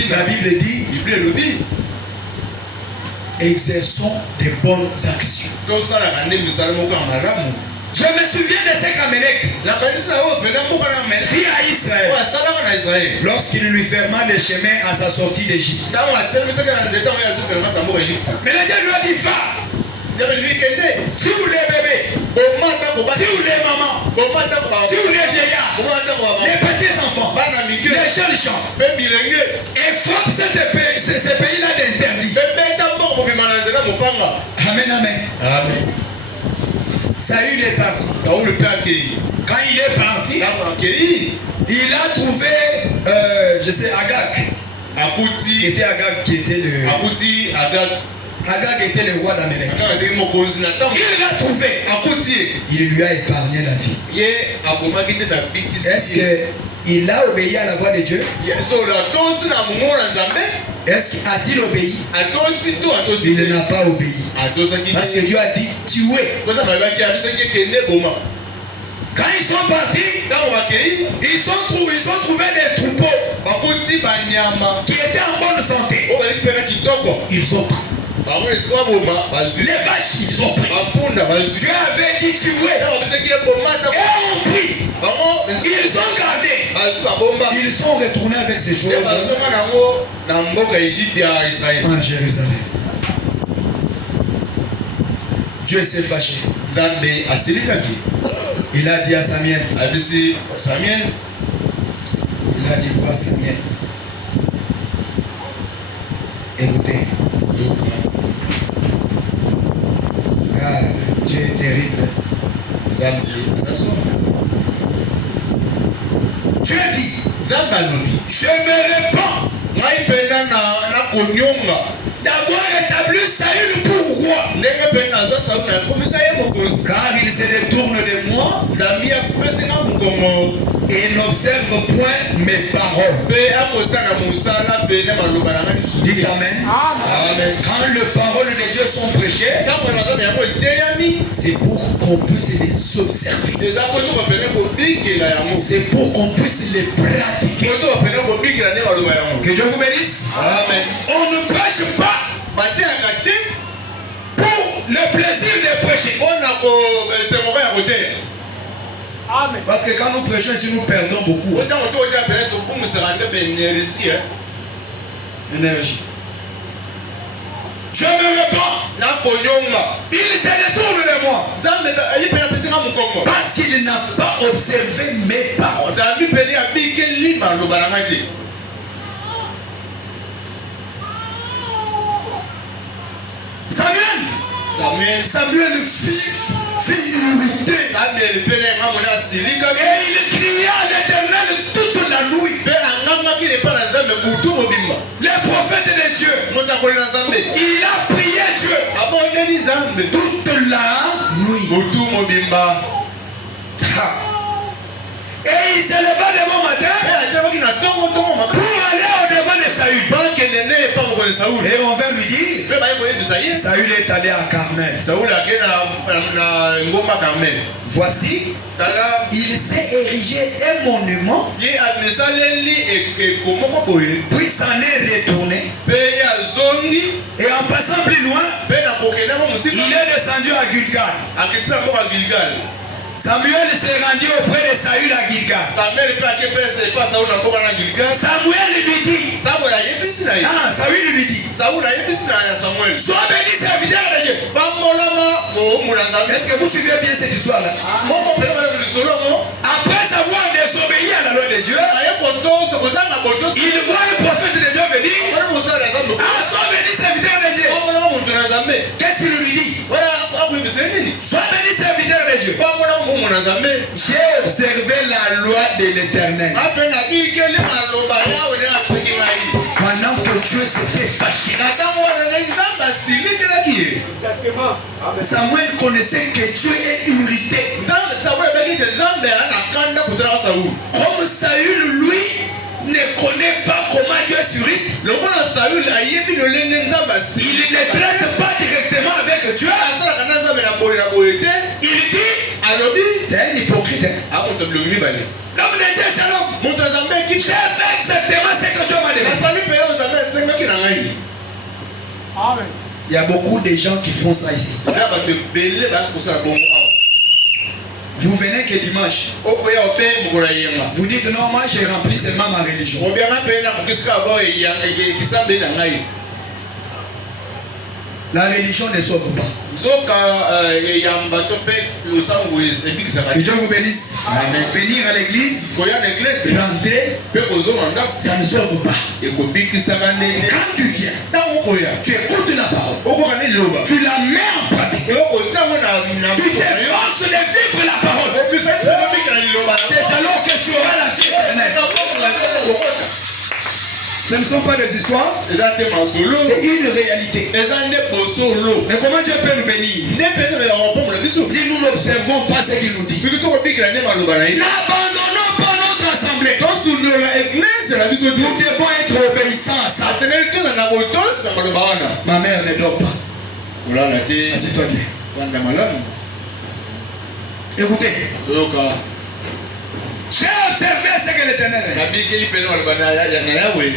la Bible dit exerçons des bonnes actions. Je me souviens de ce qu'Amalek fit à Israël lorsqu'il lui ferma les chemins à sa sortie d'Égypte. Mais le Dieu lui a dit, va. Si vous les bébés, si vous les mamans, si vous les vieillards, les petits enfants, les jeunes gens, et frappe ces pays-là d'interdit. Amen, amen. Amen. Saül est parti. Quand il est parti, il a trouvé, je sais, Agag. Qui était Agag, qui était le... Agag était le roi d'Amalek. Il l'a trouvé. Il lui a épargné la vie. Est-ce qu'il a obéi à la voix de Dieu? A-t-il obéi? Il n'a pas obéi. Parce que Dieu a dit tuer. Quand ils sont partis, ils ont trouvé des troupeaux qui étaient en bonne santé. Ils sont pris. Les vaches, ils ont pris. Dieu avait dit tuer. Et on prit. Ils ont gardé. Ils sont retournés avec ces choses en Jérusalem. Dieu s'est fâché. Il a dit à Samuel. Il a dit quoi à Samuel? Écoutez. Ah, Dieu est terrible. Dieu dit, je me répands d'avoir établi Saül pour roi. Car il se détourne de moi et n'observe point mes paroles. Dites amen. Quand les paroles de Dieu sont prêchées, c'est pour qu'on puisse les observer. C'est pour qu'on puisse les pratiquer. Que Dieu vous bénisse. Amen. On ne prêche pas pour le plaisir de prêcher. Amen. Parce que quand nous prêchons ici, nous perdons beaucoup. Énergie. Je me répands. Il se détourne de moi. Parce qu'il n'a pas observé mes paroles. Samuel fit irrité. Et il cria à l'Éternel toute la nuit. Le prophète de Dieu, il a prié Dieu toute la nuit. Et il se leva demain matin pour aller au-devant de Saül. Et on vint lui dire, Saül est allé à Carmel. Voici, il s'est érigé un monument, puis s'en est retourné. Et en passant plus loin, il est descendu à Gilgal. Samuel s'est rendu auprès de Saül à Gilgal. Samuel lui dit, Saül lui dit, sois béni serviteur de Dieu. Est-ce que vous suivez bien cette histoire-là? Après avoir désobéi à la loi de Dieu, il voit un prophète de Dieu venir. Sois béni serviteur de Dieu. Qu'est-ce qu'il lui dit? Sois béni serviteur de Dieu. J'ai observé la loi de l'Éternel. Pendant que Dieu s'était fâché. Samuel connaissait que Dieu est irrité. Comme Saül, lui, ne ne traite pas directement avec Dieu. Il dit, c'est un hypocrite. L'homme de Dieu, shalom. J'ai fait exactement ce que Dieu m'a demandé. Il y a beaucoup de gens qui font ça ici. Vous venez que dimanche. Vous dites non, moi j'ai rempli seulement ma religion. La religion ne sauve pas. Que Dieu vous bénisse. Venir à l'église, rentrer, ça ne sauve pas. Quand tu viens, tu écoutes la parole, tu la mets en pratique, tu t'efforces de vivre la parole. C'est alors que tu auras la vie éternelle. Ce ne sont pas des histoires, c'est une réalité. Mais comment Dieu peut nous bénir si nous n'observons pas ce qu'il nous dit? N'abandonnons pas notre assemblée. Nous devons être obéissants à ça. Ma mère ne dort pas. Assieds-toi bien. Écoutez. J'ai observé ce que l'Éternel a dit.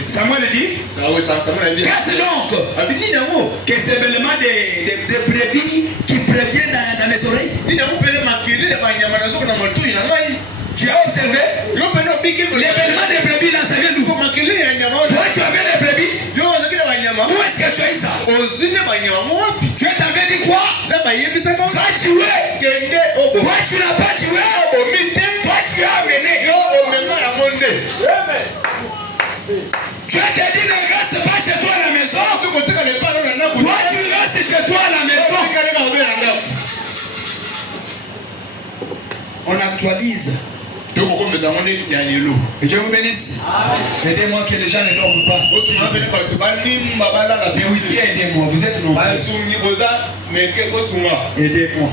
Samuel dit, qu'est-ce donc que c'est bellement des brebis qui préviennent dans mes oreilles? Tu as observé l'événement des brebis dans sa vie d'où? Toi tu avais des brebis? Où est-ce que tu as eu ça? Tu t'avais dit quoi? Va tuer. Toi tu n'as pas tué. Toi tu as amené. Dieu te dit ne reste pas chez toi à la maison. Toi tu restes chez toi à la maison. On actualise. Que Dieu vous bénisse. Aidez-moi que les gens ne dorment pas. Mais aussi aidez-moi. Vous êtes nombreux. Aidez-moi.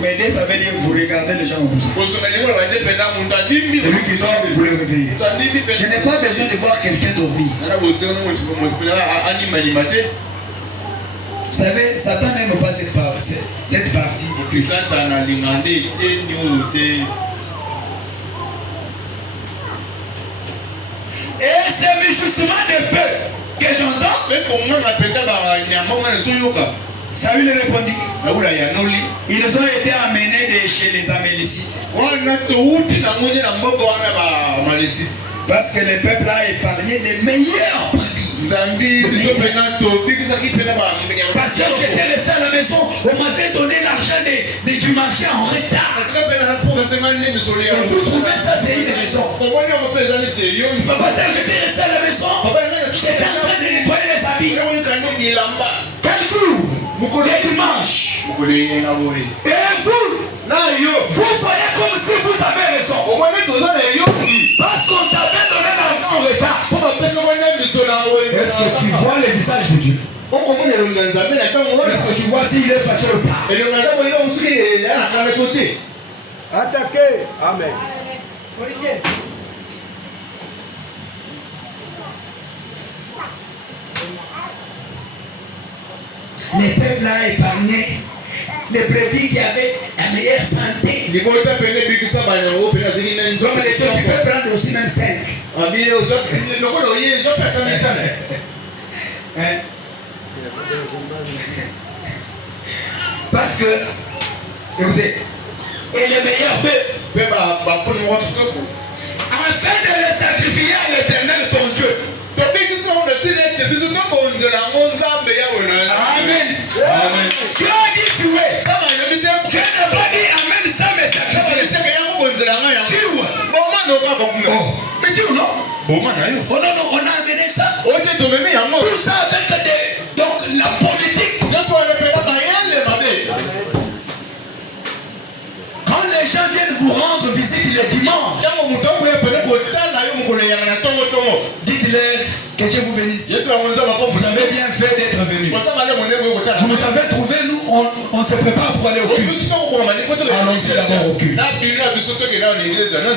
Mais aider, ça veut dire vous regardez les gens comme ça. Celui qui dort, vous le réveillez. Je n'ai pas besoin de voir quelqu'un dormir. Vous savez, Satan n'aime pas cette partie de Christ. Et c'est le justement de peu que j'entends. Saül répondit. Ils ont été amenés de chez les Amélécites. Parce que le peuple a épargné les meilleurs brebis. Parce que j'étais resté à la maison, on m'avait donné l'argent du marché en retard. Et vous trouvez ça, c'est une raison. Parce que j'étais resté à la maison, j'étais en train de nettoyer les habits. Quel jour? Les dimanches. Et vous, voyez comme si vous avez raison. Parce qu'on t'avait donné l'argent en retard. Est-ce que tu vois le visage de Dieu? Est-ce que tu vois s'il est fâché ou pas? Attaquez. Amen. Le peuple a épargné les brebis qui avaient la meilleure santé. Comme les deux, tu peux prendre aussi même 5. Parce que, écoutez, et le meilleur bœuf, afin de le sacrifier à l'Éternel ton Dieu. Amen. Dieu a dit tuer. Dieu n'a pas dit amen ça me sacrifier. Tue. Oh, mais Dieu non. Oh non, on a amené ça. Tout ça avec donc la politique. Quand les gens viennent vous rendre visite le dimanche, dites-leur que Dieu vous bénisse. Vous avez bien fait d'être venus. Vous nous avez trouvé, nous, on se prépare pour aller au culte. Allons-y d'abord au culte.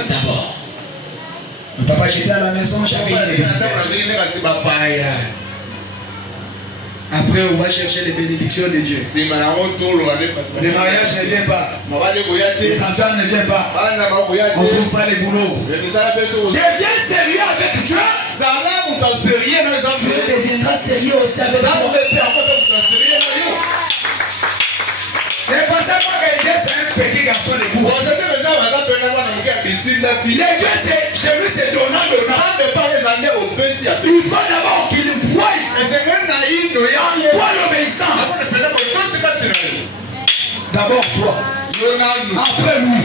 D'abord. Papa, j'étais à la maison, j'avais une visite. Après, on va chercher les bénédictions de Dieu. Le mariage ne vient pas. Les enfants ne viennent pas. On ne trouve pas les boulots. Deviens sérieux avec Dieu. Dieu deviendra sérieux aussi avec toi. Ne pensez pas que Dieu c'est un petit garçon de boue. Les dieux, chez lui, c'est donnant. Il faut d'abord qu'il voie en toi l'obéissance. D'abord toi. Après nous.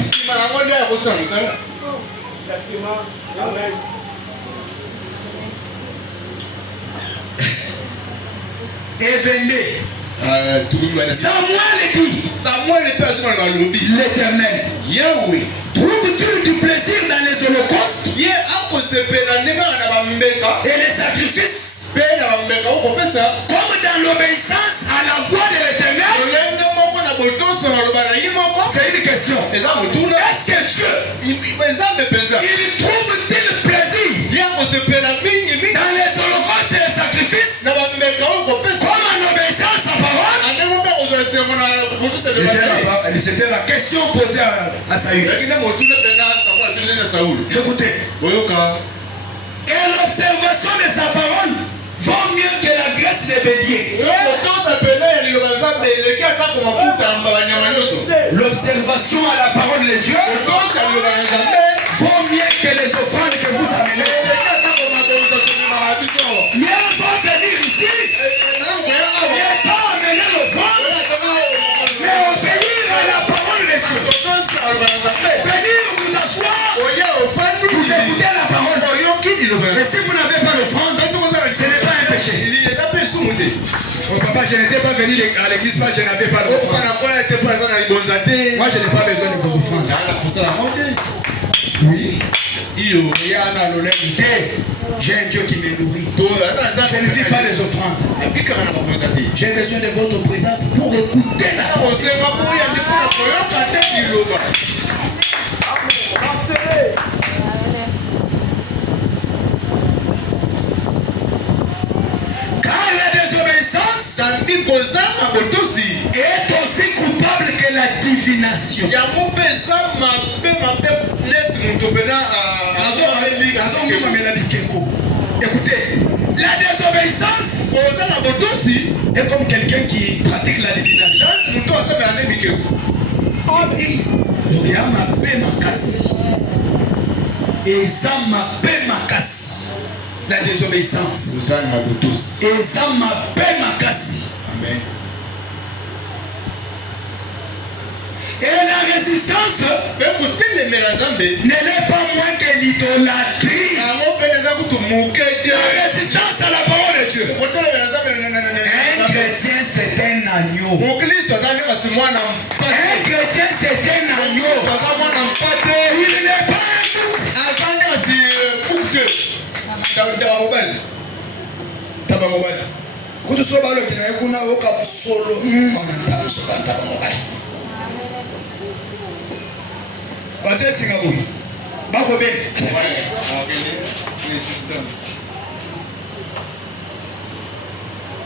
Et venez. Samuel dit, l'Éternel, trouves-tu du plaisir dans les holocaustes et les sacrifices comme dans l'obéissance à la voix de l'Éternel? C'est une question. Est-ce que Dieu il trouve-t-il plaisir dans les holocaustes et les sacrifices comme en obéissance à parole? C'était la question posée à Saül. Écoutez. Et l'observation de sa parole vaut mieux que la graisse de bélier. L'observation à la parole de Dieu vaut mieux que les offrandes que vous amenez. Mais on va te dire ici, il n'est pas amener l'offrande, mais obéir à la parole de Dieu. Venir vous asseoir, vous écoutez la parole. Et si vous n'avez pas l'offrande, ce n'est pas un péché. Oh papa, je n'étais pas venu à l'église parce que je n'avais pas l'offrande. Moi, je n'ai pas besoin de vos offrandes. Oui. J'ai un Dieu qui me nourrit. Je ne vis pas des offrandes. J'ai besoin de votre présence pour écouter la parole. Car la désobéissance est aussi coupable que la divination. Écoutez, la désobéissance est comme quelqu'un qui pratique la divination. Donc il y a ma paix makasi. Et ça ma paix makasi. La désobéissance. Et ça ma paix makasi. Amen. Et la résistance n'est pas moins que l'idolâtrie. La résistance à la parole de Dieu. Un chrétien c'est un agneau. Un chrétien c'est un agneau. Il n'est pas un bouc. Tabamobali. Kutu soba lo kina ekuna oka solo. Ananta soba tabamobali. Bate Singapour. Bako ben.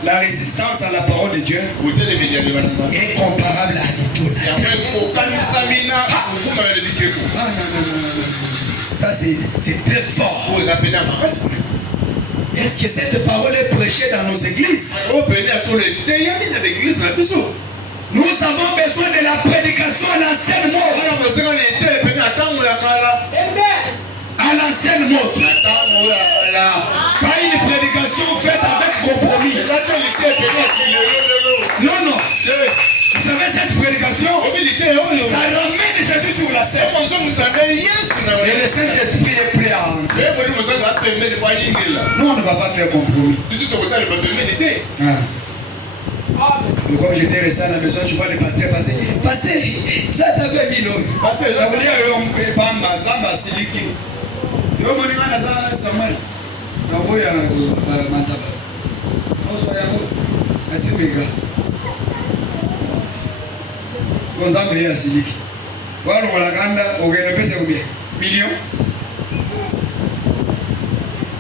La résistance à la parole de Dieu est comparable à l'idolâtrie. Ça c'est très fort. Est-ce que cette parole est prêchée dans nos églises? Nous avons besoin de la prédication à l'ancienne mode. À l'ancienne mode. Pas une prédication faite avec compromis. Non. Vous savez cette prédication, ça ramène Jésus sur la scène. Et le Saint-Esprit est prêt à entrer. Nous on ne va pas faire compromis. Mais comme j'étais resté à la maison, tu vois le pasteur passer. Pasteur, j'attendais 1000 euros. La voulait un bamba, zamba siliki. Yo moninga na Samuel. Na boya na mataba. Ozo ya mo. Atimega. Gonzambe ya siliki. Wano wala kanda ogeno pesa kubia. Million.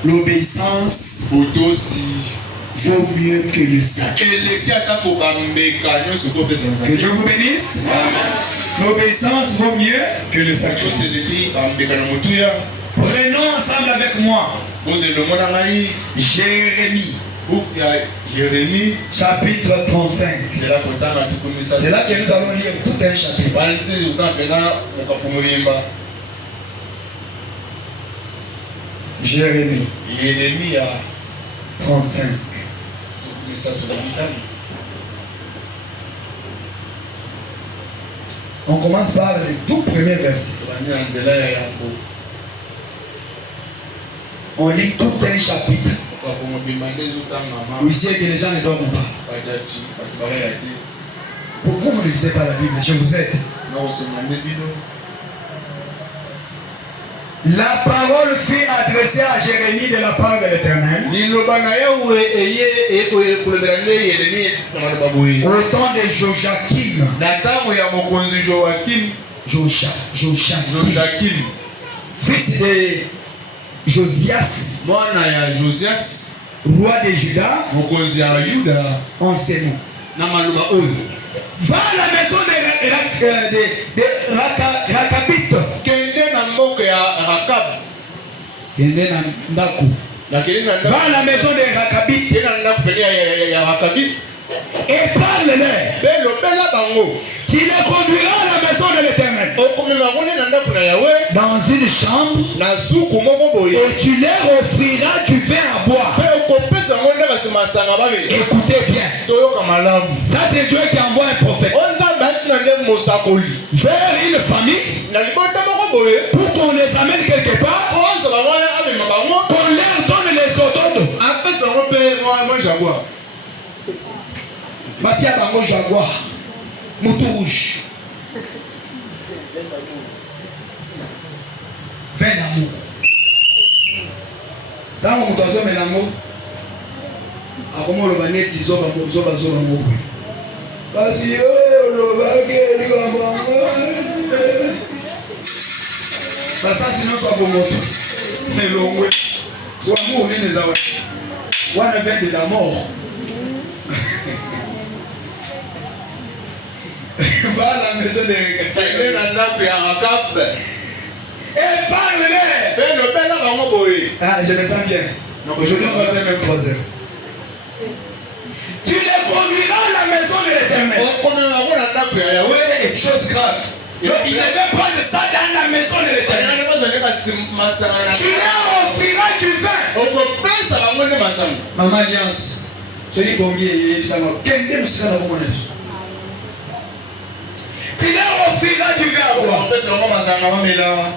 l'obéissance vaut mieux que le sacrifice. Que Dieu vous bénisse. L'obéissance vaut mieux que le sacrifice. Prenons ensemble avec moi Jérémie chapitre 35. C'est là que nous allons lire tout un chapitre. Jérémie 35. On commence par les tout premiers versets. On lit tout un chapitre. Vous savez que les gens ne dorment pas. Pourquoi vous ne lisez pas la Bible? Je vous aide. La parole fut adressée à Jérémie de la part de l'Éternel. Au temps de Joachim, fils de Josias, roi de Juda, en ces mots. Va à la maison de Rakabit. Va à la maison de Rakabit et parle-leur. Tu les conduiras à la maison de l'Éternel dans une chambre et tu leur offriras du vin à boire. Écoutez bien. Ça c'est Dieu qui envoie un prophète vers une famille pour qu'on les amène quelque part, qu'on leur donne les ododos. Batia bango jaguar, moto rouge, vin d'amour. Dans mon moto mélango, à comment le banet zoba mogo. Parce que le baguette du gambanga. Parce que sinon soit bon moto, mais l'ongwe, soit mou les awa. One event de la mort. Va à la maison de et parle-les. Ah, je me sens bien. Aujourd'hui, on va faire même 3 heures. Tu les conduiras à la maison de l'Éternel. Chose grave. Il devait prendre ça dans la maison de l'Éternel. Tu leur offriras du vin. Maman Alliance. Celui qui tu leur offriras du vin à boire.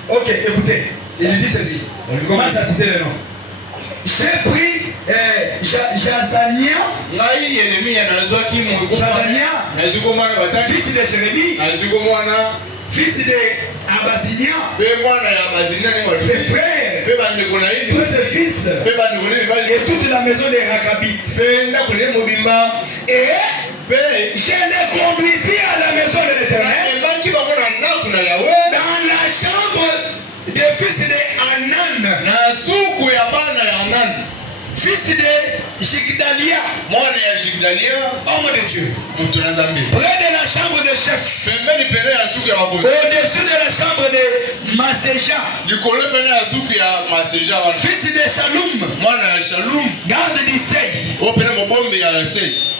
Ok, écoutez. Il dit ceci. On commence à citer le nom. J'ai pris Jazania, fils de Jérémie, fils de Abazinia, ses frères, tous ses fils, et toute la maison de Rakabit. Et je les conduisis à la maison de l'Éternel, dans la chambre des fils de Anan, fils de Jigdalia, homme de Dieu, près de la chambre de chef, au-dessus de la chambre de Maséja, fils de Shalom, garde d'Issei.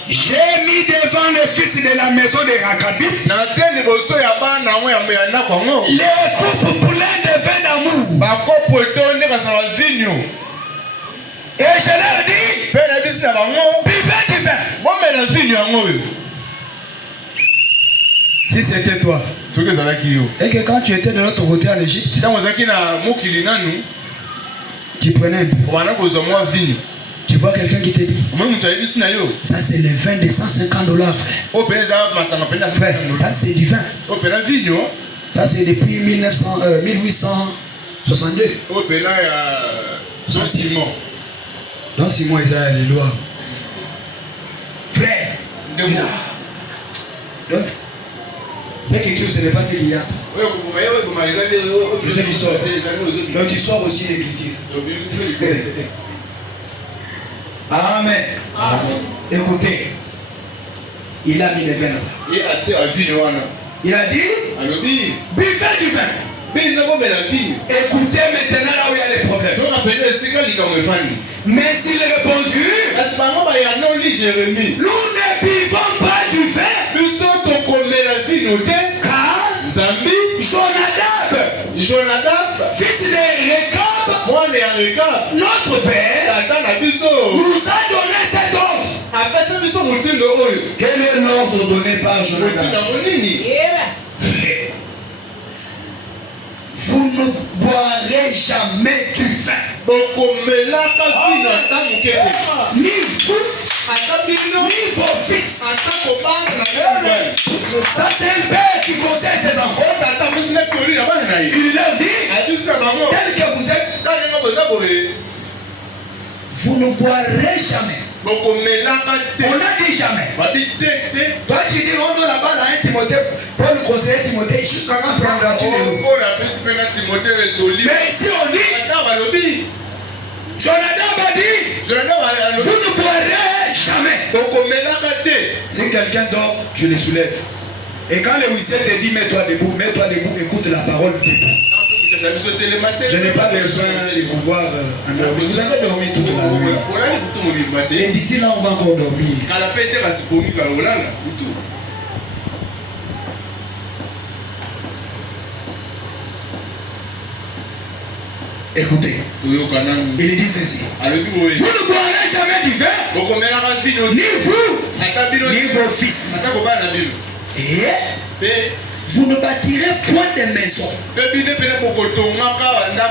J'ai mis devant les fils de la maison de Rakabit les coupes pleines de vin d'amour. Et je leur dis, buvez du vin. Si c'était toi, et que quand tu étais de l'autre côté en Égypte, tu prenais un peu. Tu vois quelqu'un qui te dit, ça c'est le vin de $150, frère. Ça c'est du vin. Ça c'est depuis 1862. Dans 6 mois, ils ont les lois. Frère, donc, ce qui tue, ce n'est pas ce qu'il y a. Je sais l'histoire. Donc l'histoire aussi d'écriture. Amen. Écoutez, il a mis les vins là. Il a dit, buvez du vin. Écoutez maintenant là où il y a les problèmes. Mais s'il répondit, nous ne buvons pas du vin. Car Jonadab, fils de Rekab, notre père, nous a donné cet ordre. Quel est l'ordre donné par Jonadab? Vous ne boirez jamais du vin. Ni vous, ni vos fils. Ça c'est un père qui conseille ses enfants. Il leur dit, tel que vous êtes, vous ne boirez jamais. On a dit jamais. Toi tu dis on doit là-bas dans 1 Timothée pour le conseiller Timothée jusqu'à quand prendras-tu les roues. Mais ici on dit Jonadab a dit vous ne boirez jamais. Si quelqu'un dort, tu le soulèves. Et quand le huissier te dit mets-toi debout, écoute la parole debout. Je n'ai pas besoin de vous voir endormi. Vous avez dormi toute la nuit. Et d'ici là, on va encore dormir. Écoutez, il dit ceci. Vous ne boirez jamais du vin, ni vous, ni vos fils. Et vous ne bâtirez point de maison.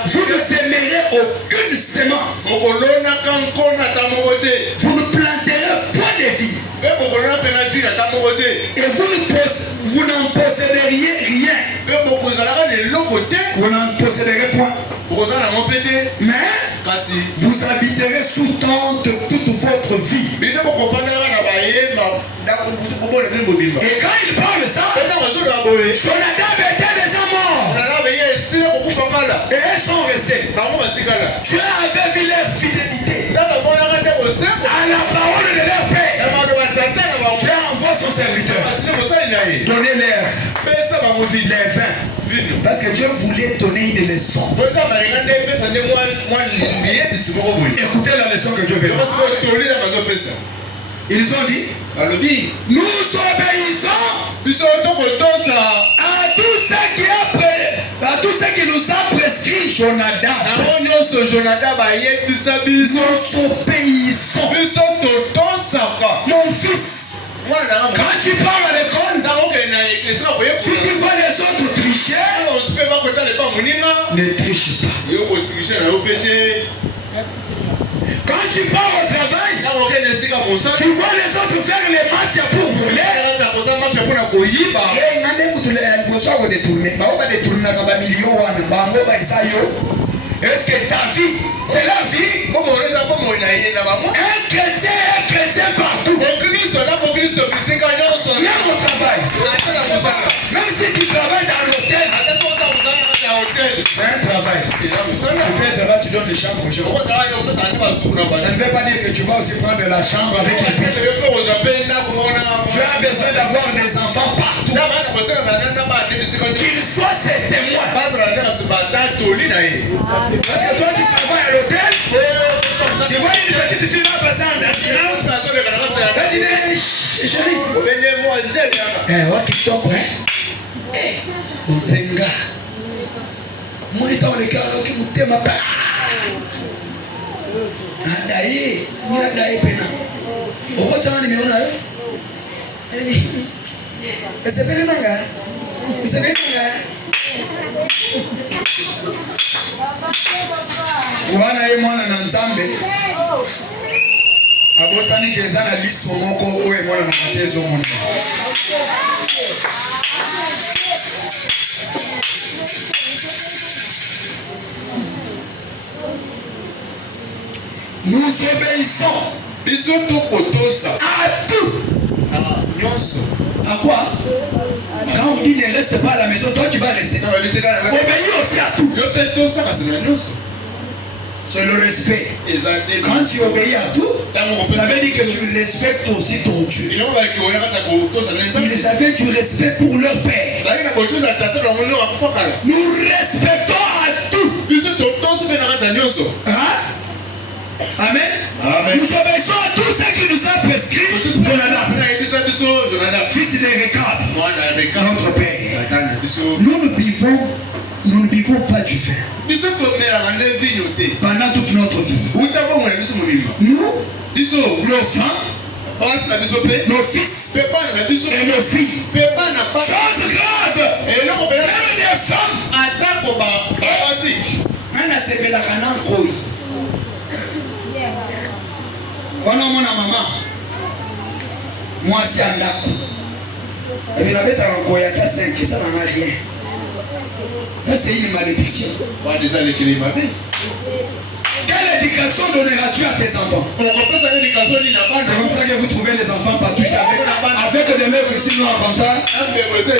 Vous ne sèmerez aucune semence. Vous ne planterez point de vigne. Et vous n'en posséderiez rien. Vous n'en posséderez point. Mais vous habiterez sous tente toute votre vie. Et quand il parle ça, Jonadab était déjà mort. Et ils sont restés. Tu avais vu leur fidélité à la parole de leur père. Tu envoies son serviteur. Donnez-leur les vins. Parce que Dieu voulait donner une leçon. Écoutez la leçon que Dieu veut. Ils ont dit, nous obéissons à tout ce qui nous a prescrit Jonadab. Nous obéissons. Mon fils, quand tu parles à l'école, si tu vois les autres tricher, ne triche pas. Quand tu pars au travail, tu vois les autres faire les matchs pour voler. Est-ce que ta vie, c'est la vie? Un chrétien partout. Il y a mon travail. Même si tu travailles dans l'hôtel, c'est un travail. Tu peux être là, tu donnes les chambres aux gens. Je ne vais pas dire que tu vas aussi prendre de la chambre avec les petits. Tu as besoin d'avoir des enfants partout. Qu'ils soient ses témoins. Parce que toi tu travailles à l'hôtel, tu vois une petite fille là passer en ambulance. Elle dit, chérie, wana ye mwana na nzambe abosani keza na liso moko oyo mwana na matezo mona. Nous obéissons à tout. À quoi? Quand on dit ne reste pas à la maison, toi tu vas rester. Obéis aussi à tout. C'est le respect. Quand tu obéis à tout, ça veut dire que tu respectes aussi ton Dieu. Ils avaient du respect pour leur père. Nous respectons à tout. Hein? Amen. Amen. Nous obéissons à tout ce qui nous a prescrit Jonadab, fils de Récab, notre père. Nous ne buvons pas du vin pendant toute notre vie. Nous, nos femmes, nos fils et nos filles, chose grave, même des femmes, on a sévé la canne en couille. On a mon maman, moi c'est un lac. Et puis, on avait un koyaka 5, ça n'en a rien. Ça, c'est une malédiction. Quelle éducation donneras-tu à tes enfants? C'est comme ça que vous trouvez les enfants partout avec des lèvres ici noirs comme ça.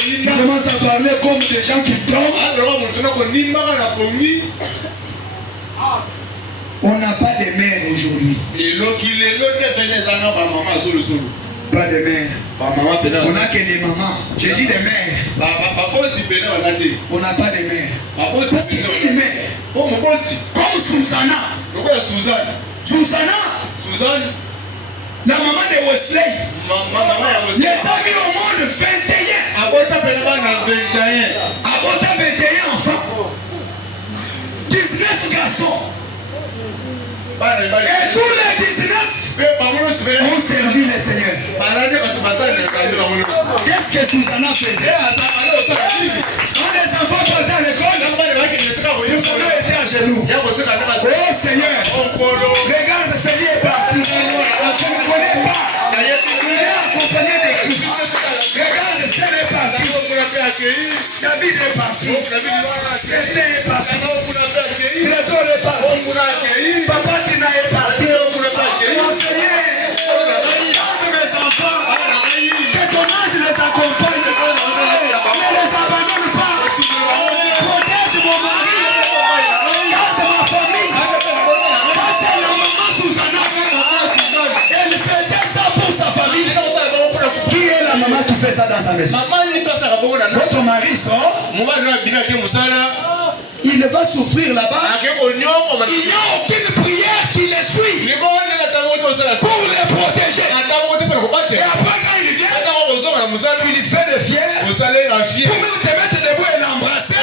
Ils commencent à parler comme des gens qui dorment. On n'a pas de mère aujourd'hui. Pas de mère. On n'a que des mamans. J'ai dit des mères. On n'a pas de mère. Parce qu'il dit des mères. Comme Susanna. Susanna. La maman de Wesley. Les amis au monde 21. Abota 21 enfants. 19 garçons. Et tous les 19 ont servi le Seigneur. Qu'est-ce que Susanna faisait? Quand les enfants partaient à l'école, Susanna était à genoux. Oh Seigneur, regarde, Seigneur est parti. Je ne connais pas. Il est accompagné des cris. Regarde, Seigneur est parti. David est parti. Étienne est parti. Trésor est parti. Papa Tina est parti. Mon Seigneur, garde mes enfants. Que ton ange les accompagne. Ne les abandonne pas. Protège mon mari. Garde ma famille. Ça c'est la maman Susanna. Elle faisait ça pour sa famille. Qui est la maman qui fait ça dans sa maison? Votre mari sort. Il va souffrir là-bas. Il n'y a aucune prière qui les suit pour les protéger. Et après quand il vient, tu lui fais des fiers pour même te mettre debout et l'embrasser,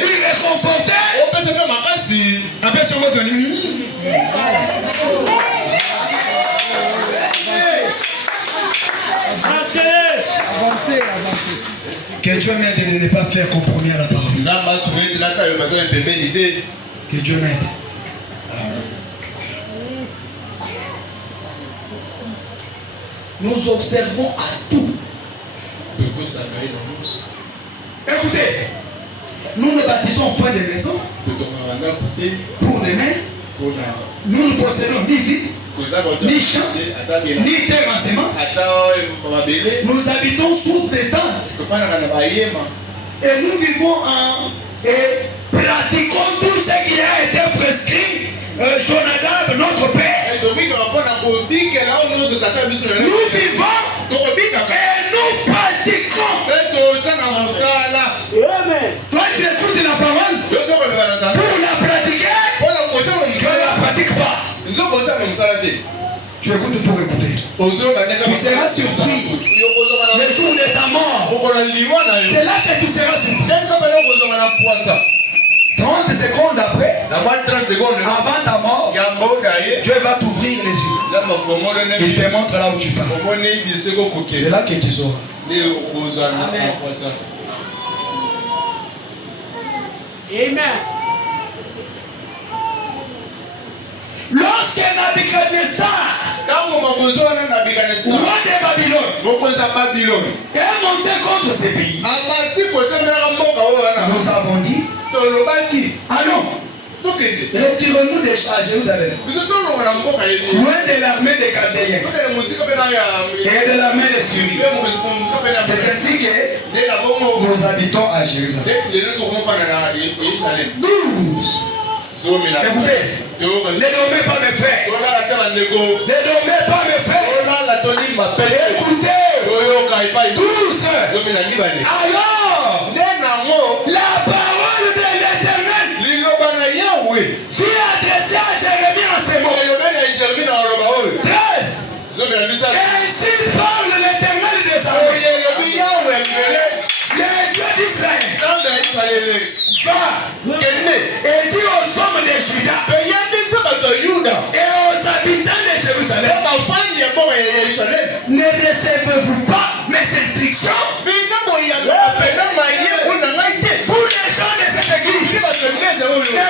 lui réconforter. Après son mot de nuit. Que Dieu m'aide de ne pas faire compromis à la parole. Que Dieu m'aide. Nous observons à tout. Écoutez, nous ne bâtissons point de maison pour demain. Nous ne possédons ni vide, ni champ, ni terre en semence. Nous habitons sous des tentes. Et nous vivons et pratiquons tout ce qui a été prescrit. Jonadab, notre père. Nous vivons et nous pratiquons. Toi tu écoutes la parole pour la pratiquer. Tu ne la pratiques pas. Tu écoutes pour écouter. Tu seras surpris. Le jour de ta mort, c'est là que tu seras surpris. 30 secondes après, avant ta mort, Dieu va t'ouvrir les yeux. Il te montre là où tu pars. C'est là que tu sauras. Amen. Amen. Lorsque Nabucodonosor, roi de Babylone, est monté contre ce pays, nous avons dit, allons, Retirons-nous à Jérusalem. Loin de l'armée des Chaldéens et de l'armée des Syriens. C'est ainsi que nous habitons à Jérusalem. 12. Écoutez, ne dormez pas mes frères. Ne dormez pas mes frères. Écoutez, 12. Alors, la parole de l'Éternel fut adressée à Jérémie en ces mots. 13. Ainsi parle l'Éternel des armées, le Dieu d'Israël. Va et dis aux hommes de Juda et aux habitants de Jérusalem, ne recevez-vous pas mes instructions? Vous les gens de cette église, ne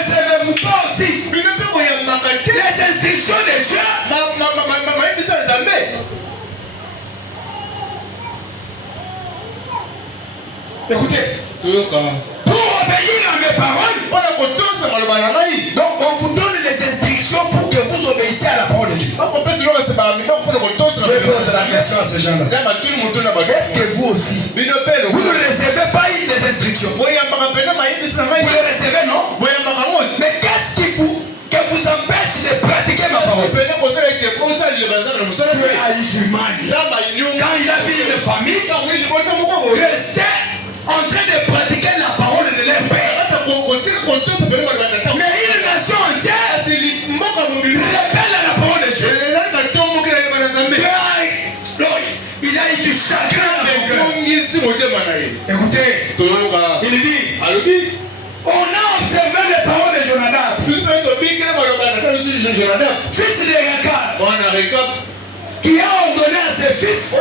recevez-vous pas aussi les instructions de Dieu? Écoutez, pour obéir à mes paroles, donc on vous donne les instructions pour que vous obéissiez à la parole de Dieu. Je pose la question à ces gens-là. Est-ce que vous aussi, vous ne recevez pas des instructions? Vous les recevez, non? Mais qu'est-ce qui vous empêche de pratiquer ma parole? Dieu a eu du mal. Quand il a vu une famille rester en train de pratiquer la parole de leur père, mais une nation entière répète la parole de Dieu. Il a eu du chagrin dans son cœur. Écoutez, il dit, on a observé les paroles de Jonadab, fils de Rekab, qui a ordonné à ses fils de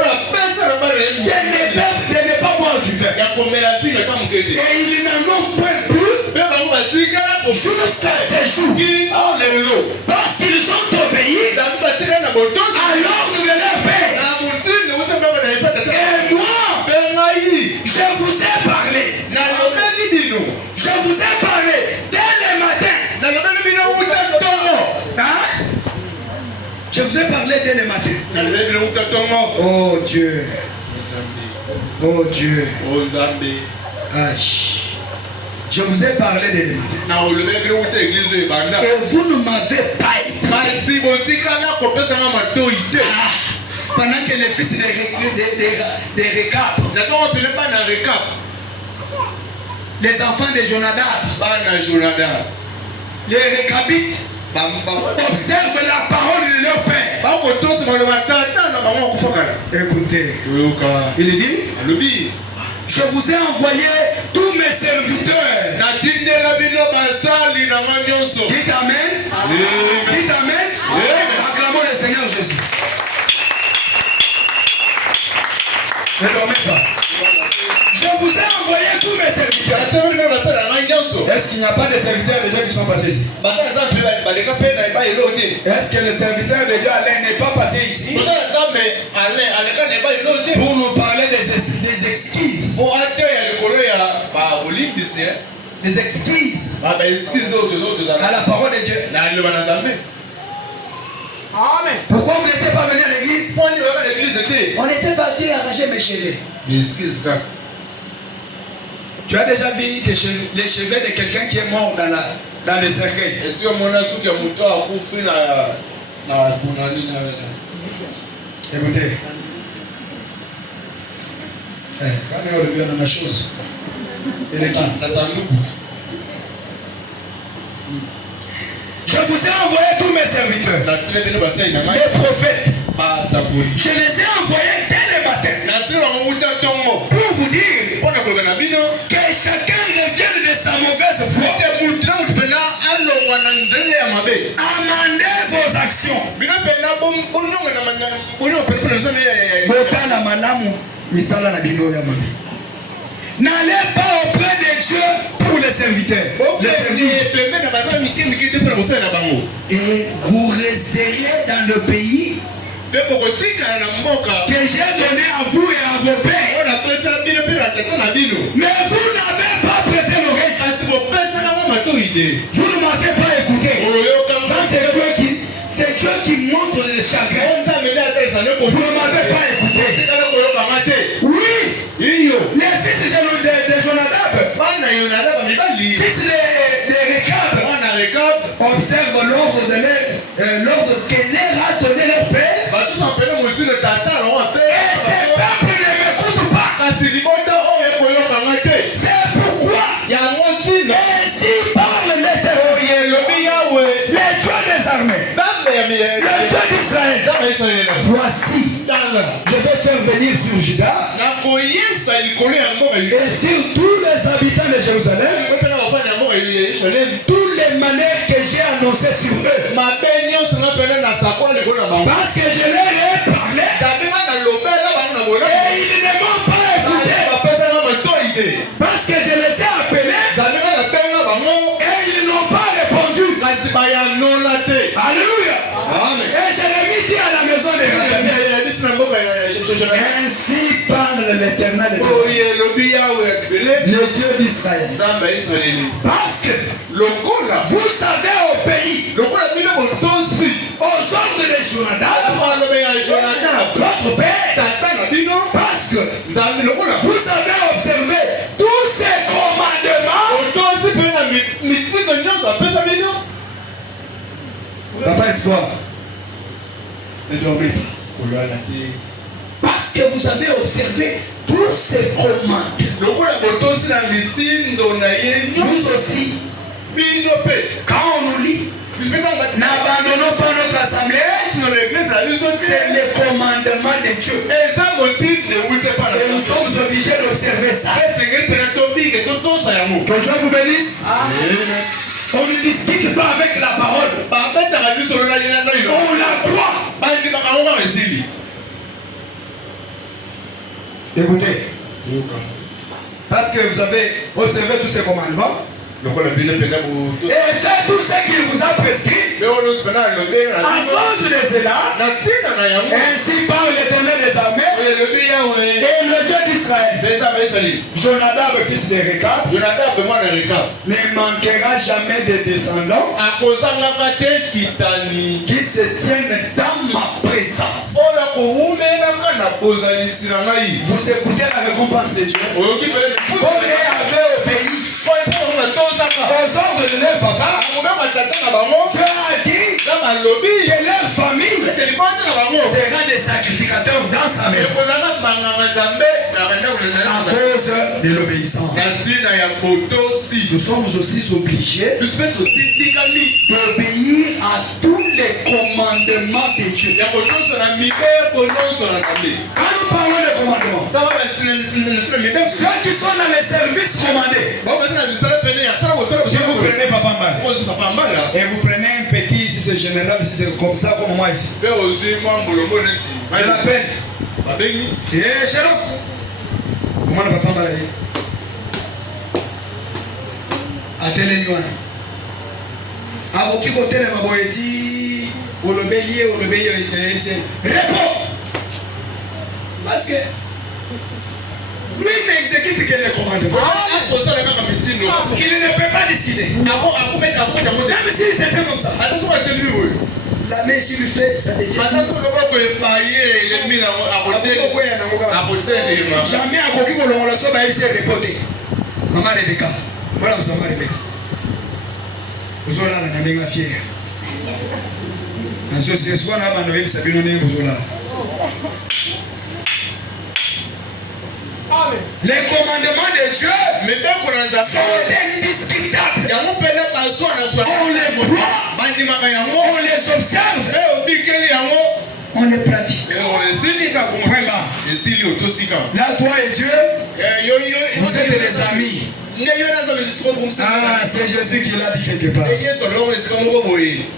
ne pas boire du vin. Et ils n'en ont point bu jusqu'à ces jours. Parce qu'ils ont obéi à l'ordre de leur père. Et moi, je vous ai parlé. Je vous ai parlé dès le matin. Hein? Je vous ai parlé dès le matin. Oh Dieu. Oh Dieu. Je vous ai parlé dès le matin. Et vous ne m'avez pas écouté. Pendant que les fils de Rekab, les enfants de Jonadab, les Rekabites, observent la parole de leur père. Écoutez, il dit, je vous ai envoyé tous mes serviteurs. Dites amen. Dites amen. Acclamons le Seigneur Jésus. Ne dormez pas. Je vous ai envoyé tous mes serviteurs. Est-ce qu'il n'y a pas de serviteurs de Dieu qui sont passés ici? Est-ce que le serviteur de Dieu Alain n'est pas passé ici pour nous parler des excuses? Des excuses à la parole de Dieu. Amen. Pourquoi vous n'étiez pas venu à l'église? On était parti arracher mes cheveux. Tu as déjà vu les cheveux de quelqu'un qui est mort dans le cercueil? Écoutez. Quand on revient dans la chose, je vous ai envoyé tous mes serviteurs, les prophètes. Je les ai envoyés dès le matin pour vous dire que chacun revienne de sa mauvaise foi. Amendez vos actions. N'allez pas auprès de Dieu pour les serviteurs. Et vous resterez dans le pays que j'ai donné à vous et à vos pères. Mais vous n'avez pas prêté l'oreille. Vous ne m'avez pas écouté. Ça, c'est Dieu qui montre le chagrin. Vous ne m'avez pas écouté. Oui. Les fils de Jonadab, fils de Rekab, observent l'ordre que leur a donné leur père. Et ces peuples ne m'écoutent pas. C'est pourquoi ainsi parle l'Éternel, le Dieu des armées, le Dieu d'Israël. Voici, je vais faire venir sur Juda et sur tous les habitants de Jérusalem toutes les manières que j'ai annoncées sur eux, parce que je leur ai parlé et ils ne m'ont pas écouté, parce que je les ai appelés et ils n'ont pas répondu. Alléluia. Amen. Et Jérémie dit à la maison de Israël, ainsi parle l'Éternel, le Dieu d'Israël, parce que vous savez au pays, aux ordres de Jonadab, votre père, parce que vous avez observé tous ces commandements. Papa Espoir, ne dormez pas. Parce que vous avez observé tous ces commandes. Nous aussi, quand on nous lit, n'abandonnons pas notre assemblée, c'est le commandement de Dieu. Et nous sommes obligés d'observer ça. Que Dieu vous bénisse. On ne discute pas avec la parole. On la croit. Écoutez. Parce que vous avez observé tous ces commandements. Et faites tout ce qu'il vous a prescrit. À cause de cela, ainsi parle l'Éternel des armées et le Dieu d'Israël. Jonadab, fils de Rekab, ne manquera jamais de descendants qui se tiennent dans ma présence. Vous écoutez la récompense de Dieu. Vous avez au pays. Aux ordres de leur papa, Dieu a dit que leur famille sera des sacrificateurs dans sa maison à cause de l'obéissance. Nous sommes aussi obligés d'obéir à tous les commandements de Dieu. Quand nous parlons de commandements, ceux qui sont dans les services commandés, si vous prenez Papa Mbala et vous prenez un petit, si c'est général, si c'est comme ça, comme moi ici, je l'appelle. Et Chéro, comment le Papa Mbala est à Télénuan. À Boki Kote, les Maboyeti, ou le bélier, réponds. Parce que lui n'exécute que les commandements. Il ne peut pas discuter. Même si c'était comme ça. La main sur le fait, ça devient. Jamais à Koki Kolongola Soba il s'est reporté. Maman Rebecca. Voilà, vous savez Rebecca. Vous avez la nana fière. Ce soir, là, Manoël Sabino n'est pas là. Les commandements de Dieu sont indiscutables. On les croit, on les observe, on les pratique. Là, toi et Dieu, vous êtes des amis. Ah, c'est Jésus qui l'a dit quelque part.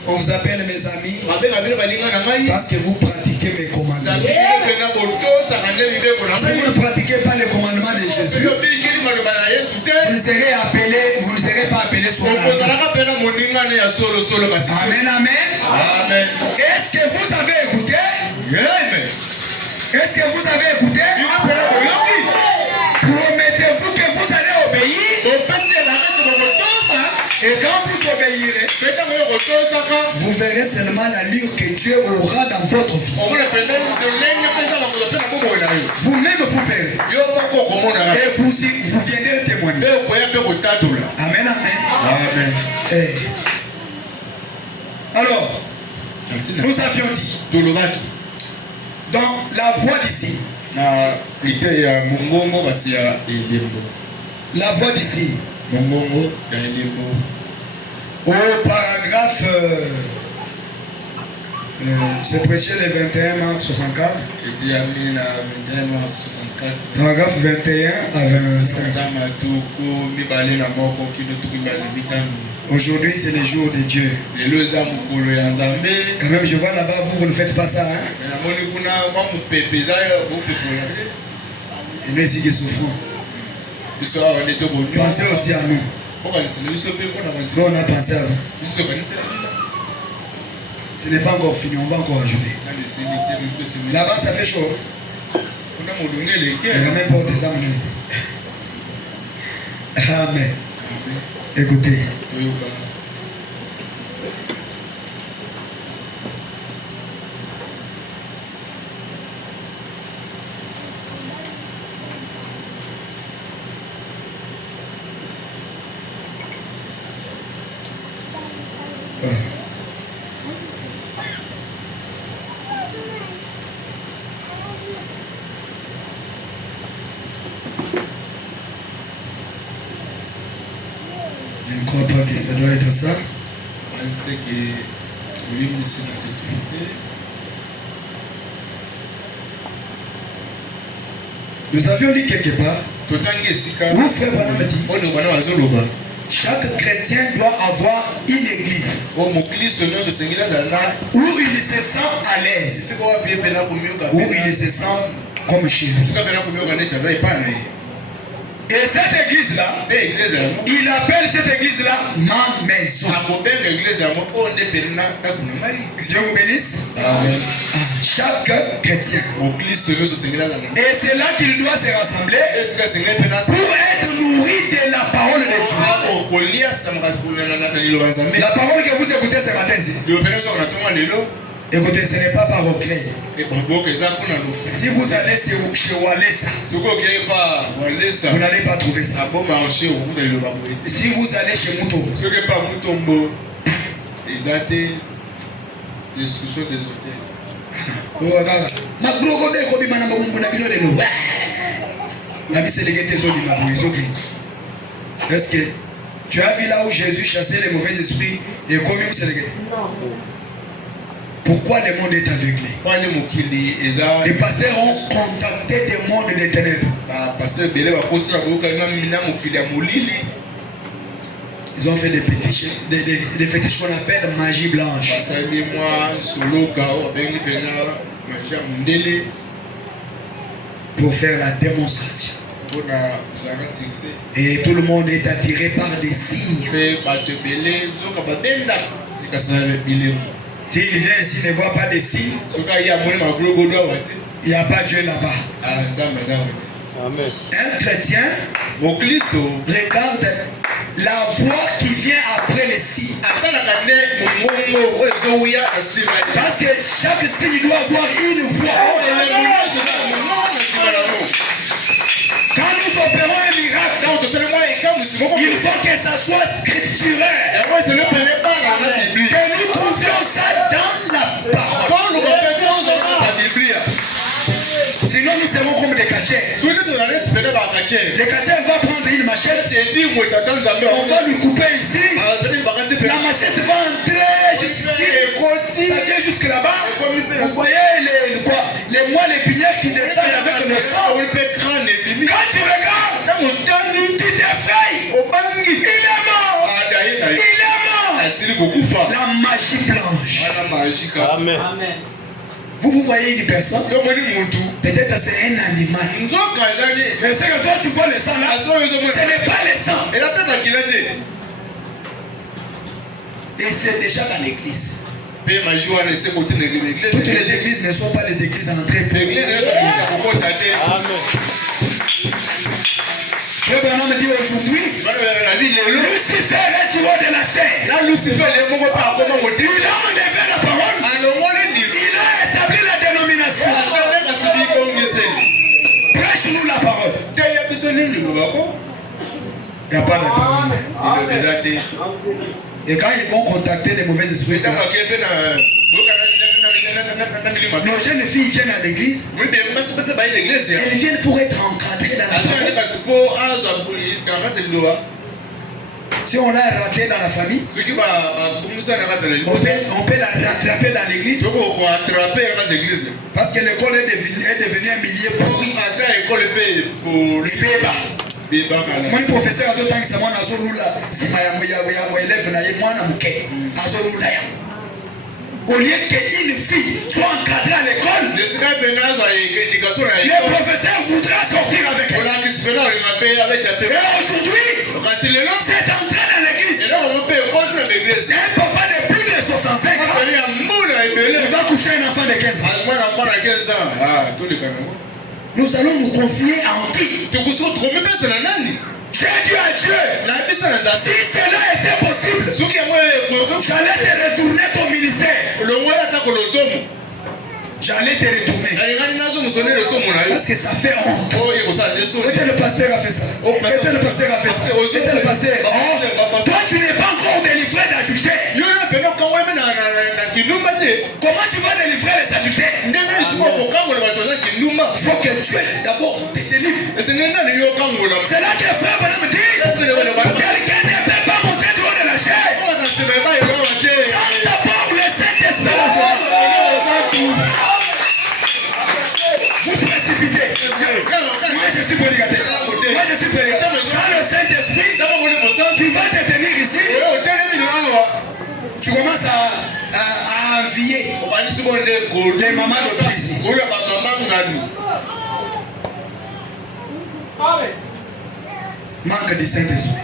On vous appelle mes amis parce que vous pratiquez mes commandements. Si vous ne pratiquez pas les commandements de Jésus, vous ne serez pas appelés sur la vie. Amen, amen. Est-ce que vous avez écouté? Est-ce que vous avez écouté? Promettez-vous que vous allez obéir? Et quand vous vous verrez seulement l'allure que Dieu aura dans votre vie. Vous-même vous verrez. Et vous viendrez témoigner. Amen, amen. Alors, nous avions dit, dans la voix d'ici, la voix d'ici, au paragraphe, c'est prêché le 21 mars 64, paragraphe 21 à 25. Aujourd'hui, c'est le jour de Dieu. Quand même, je vois là-bas, vous ne faites pas ça. Hein? C'est nous ici qui souffrons. Pensez aussi à nous. Nous, on a pensé à vous. Ce n'est pas encore fini, on va encore ajouter. Là-bas, ça fait chaud. Il n'y a même pas des âmes. Amen. Écoutez. Je ne crois pas que ça doit être ça. Nous avions lu quelque part. Nous, frère Branham dit, chaque chrétien doit avoir une église où il se sent à l'aise, où il se sent comme chez lui. Et cette église-là, il appelle cette église-là ma maison. Que Dieu vous bénisse. Amen. Chaque chrétien. Et c'est là qu'il doit se rassembler pour être nourri de la parole de Dieu. La parole que vous écoutez ce matin, écoutez, ce n'est pas par recueil. Si vous allez chez Walesa, vous n'allez pas trouver ça. Si vous allez chez Mouto, discussion des hôtels. Est-ce que tu as vu là où Jésus chassait les mauvais esprits et comme il s'est légué? Pourquoi le monde est aveuglé? Les pasteurs ont contacté des mondes des ténèbres. Ils ont fait des fétiches qu'on appelle magie blanche. Pour faire la démonstration. Et tout le monde est attiré par des signes. S'il vient ici, il ne voit pas des signes, il n'y a pas Dieu là-bas. Amen. Un chrétien regarde la voix qui vient après les signes. Parce que chaque signe doit avoir une voix. Quand nous opérons un miracle, il faut que ça soit scripturaire. Que nous trouvions ça dans la parole. Sinon nous serons comme des catchers. Le catcher va prendre une machette. On va lui couper ici. La machette va entrer jusqu'ici. Ça vient jusque là-bas. Vous voyez les moelles épinières qui descendent avec le sang. Quand tu regardes, tu t'effrayes. Il est mort. Il est mort. La magie blanche. Amen. Vous voyez une personne, peut-être c'est un animal. Mais c'est que toi tu vois le sang là, ce n'est pas le sang. Et c'est déjà dans l'église. Toutes les églises ne sont pas des églises entrées. Frère Branham dit aujourd'hui, Lucifer est du haut de la chair. Il a enlevé la parole. Il a établi la dénomination. Prêche-nous la parole. Il n'y a pas de parole. Et quand ils vont contacter les mauvais esprits, nos jeunes filles viennent à l'église. Elles viennent pour être encadrées dans la parole. Si on l'a raté dans la famille, on peut la rattraper dans l'église. Parce que l'école est devenue un milieu pourri. Les bébés. Mon professeur a dit que c'est moi qui au lieu qu'une fille soit encadrée à l'école, le professeur voudra sortir avec elle. Et aujourd'hui, c'est entré dans l'église. Un papa de plus de 65 ans, il va coucher un enfant de 15 ans. Nous allons nous confier en qui? J'ai dit à Dieu, si cela était possible, j'allais te retourner ton ministère. J'allais te retourner. Parce que ça fait honte. Était le pasteur a fait ça. Était le pasteur a fait ça. Était le pasteur. Oh, toi tu n'es pas encore délivré d'adultère. Comment tu vas délivrer les adultères? Il faut que Dieu d'abord te délivre. C'est là que frère Branham dit, quelqu'un ne peut pas monter du haut de la chair sans d'abord le Saint-Esprit. Vous précipitez. Moi je suis prédicateur. Sans le Saint-Esprit, tu vas te tenir ici. Tu commences à envier les mamans d'autres ici. Manque de Saint-Esprit.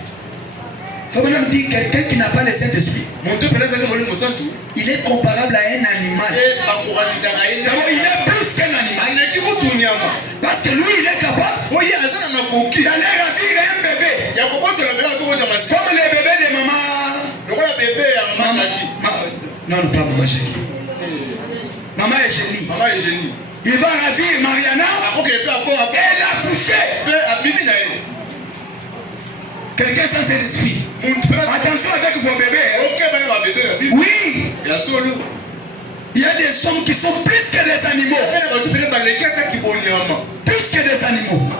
Faut même dire quelqu'un qui n'a pas le Saint-Esprit, il est comparable à un animal. D'abord, il est plus qu'un animal. Parce que lui, il est capable d'aller ravir un bébé. Comme les bébés de maman. Non, pas maman Génie. Maman Eugénie. Il va ravir Mariana et la coucher. Quelqu'un sans Saint-Esprit. Attention avec vos bébés. Oui. Il y a des hommes qui sont plus que des animaux. Plus que des animaux.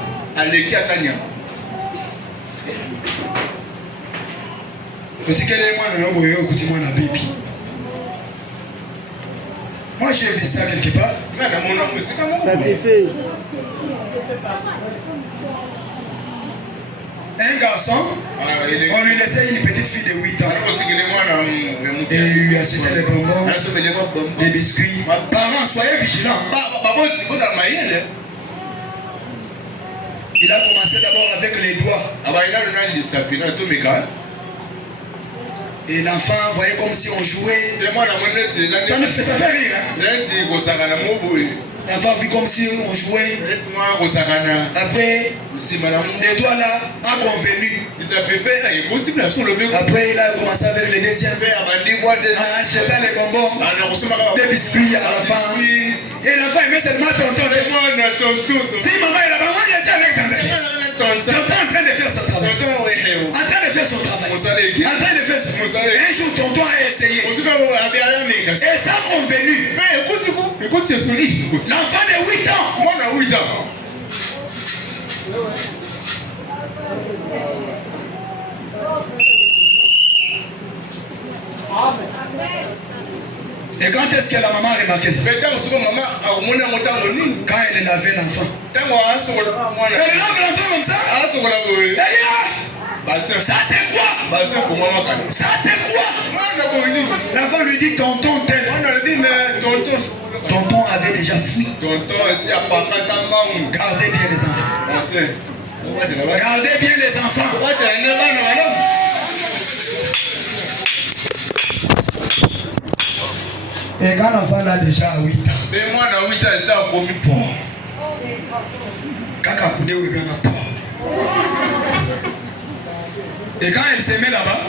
Moi j'ai vu ça quelque part. Ça s'est fait. Un garçon, on lui laissait une petite fille de 8 ans. Et il lui achetait des bonbons, des biscuits. Parents, soyez vigilants. Il a commencé d'abord avec les doigts. Et l'enfant voyait comme si on jouait. Ça fait rire. Hein? L'enfant vit comme si on jouait. Après, les doigts là a convenu. Après, il a commencé avec le deuxième. À acheter les bonbons, des biscuits à l'enfant. Et l'enfant aimait seulement tonton. Si maman est là-bas, moi je suis avec tonton. Tonton en train de faire son travail. En train de faire son travail. Un jour, tonton a essayé. Et ça a convenu. L'enfant de 8 ans. Et quand est-ce que la maman a remarqué ça? Quand elle lavait l'enfant. Elle lave l'enfant comme ça. Elle dit ça c'est quoi? Ça c'est quoi? L'enfant lui dit tonton tel. Tonton avait déjà fui. Gardez bien les enfants. Gardez bien les enfants. Et quand l'enfant a déjà 8 ans. Kaka Koune Wigana Paul. Et quand elle se met là-bas,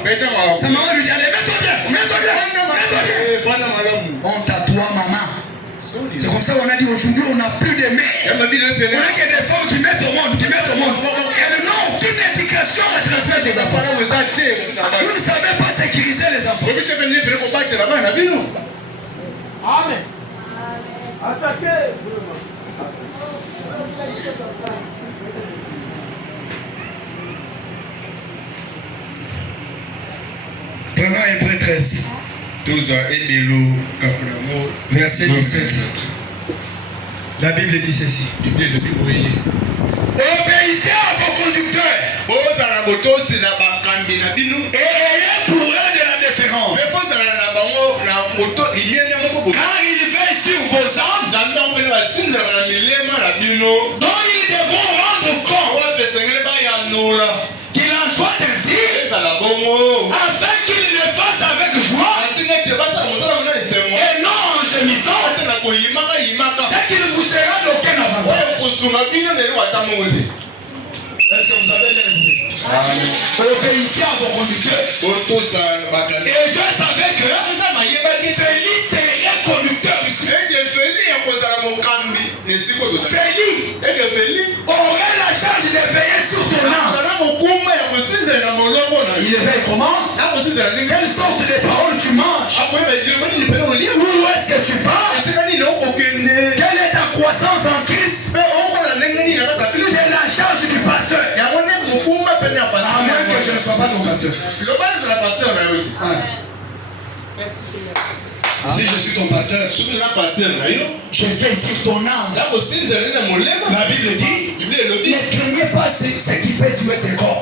sa maman lui dit, allez, mets-toi bien. Honte à toi, maman. C'est comme ça qu'on a dit aujourd'hui, on n'a plus de mères. On a que des femmes qui mettent au monde. Elles n'ont aucune éducation à transmettre des enfants. Vous ne savez pas sécuriser les enfants. Amen. Attaquez. Prenons Hébreu 13. Verset 17. La Bible dit ceci. Obéissez à vos conducteurs. Et ayez pour eux de la déférence. Car ils veillent sur vos âmes. Dont ils devront rendre compte. Qu'il en soit ainsi. Afin qu'ils le fassent avec joie. Et non en gémissant. C'est qu'il vous sera d'aucun avantage. Est-ce que vous avez bien écouté? Obéissez à vos conducteurs. Et Dieu savait que Félix serait conducteur ici. Félix aurait la charge de veiller sur ton âme. Il veille comment? Quelle sorte de paroles tu manges? Où est-ce que tu pars? Quelle est ta croissance en Christ? C'est la charge du pasteur. À moins que je ne sois pas ton pasteur. Si je suis ton pasteur, je veille sur ton âme. La Bible dit, ne craignez pas ce qui peut tuer ses corps.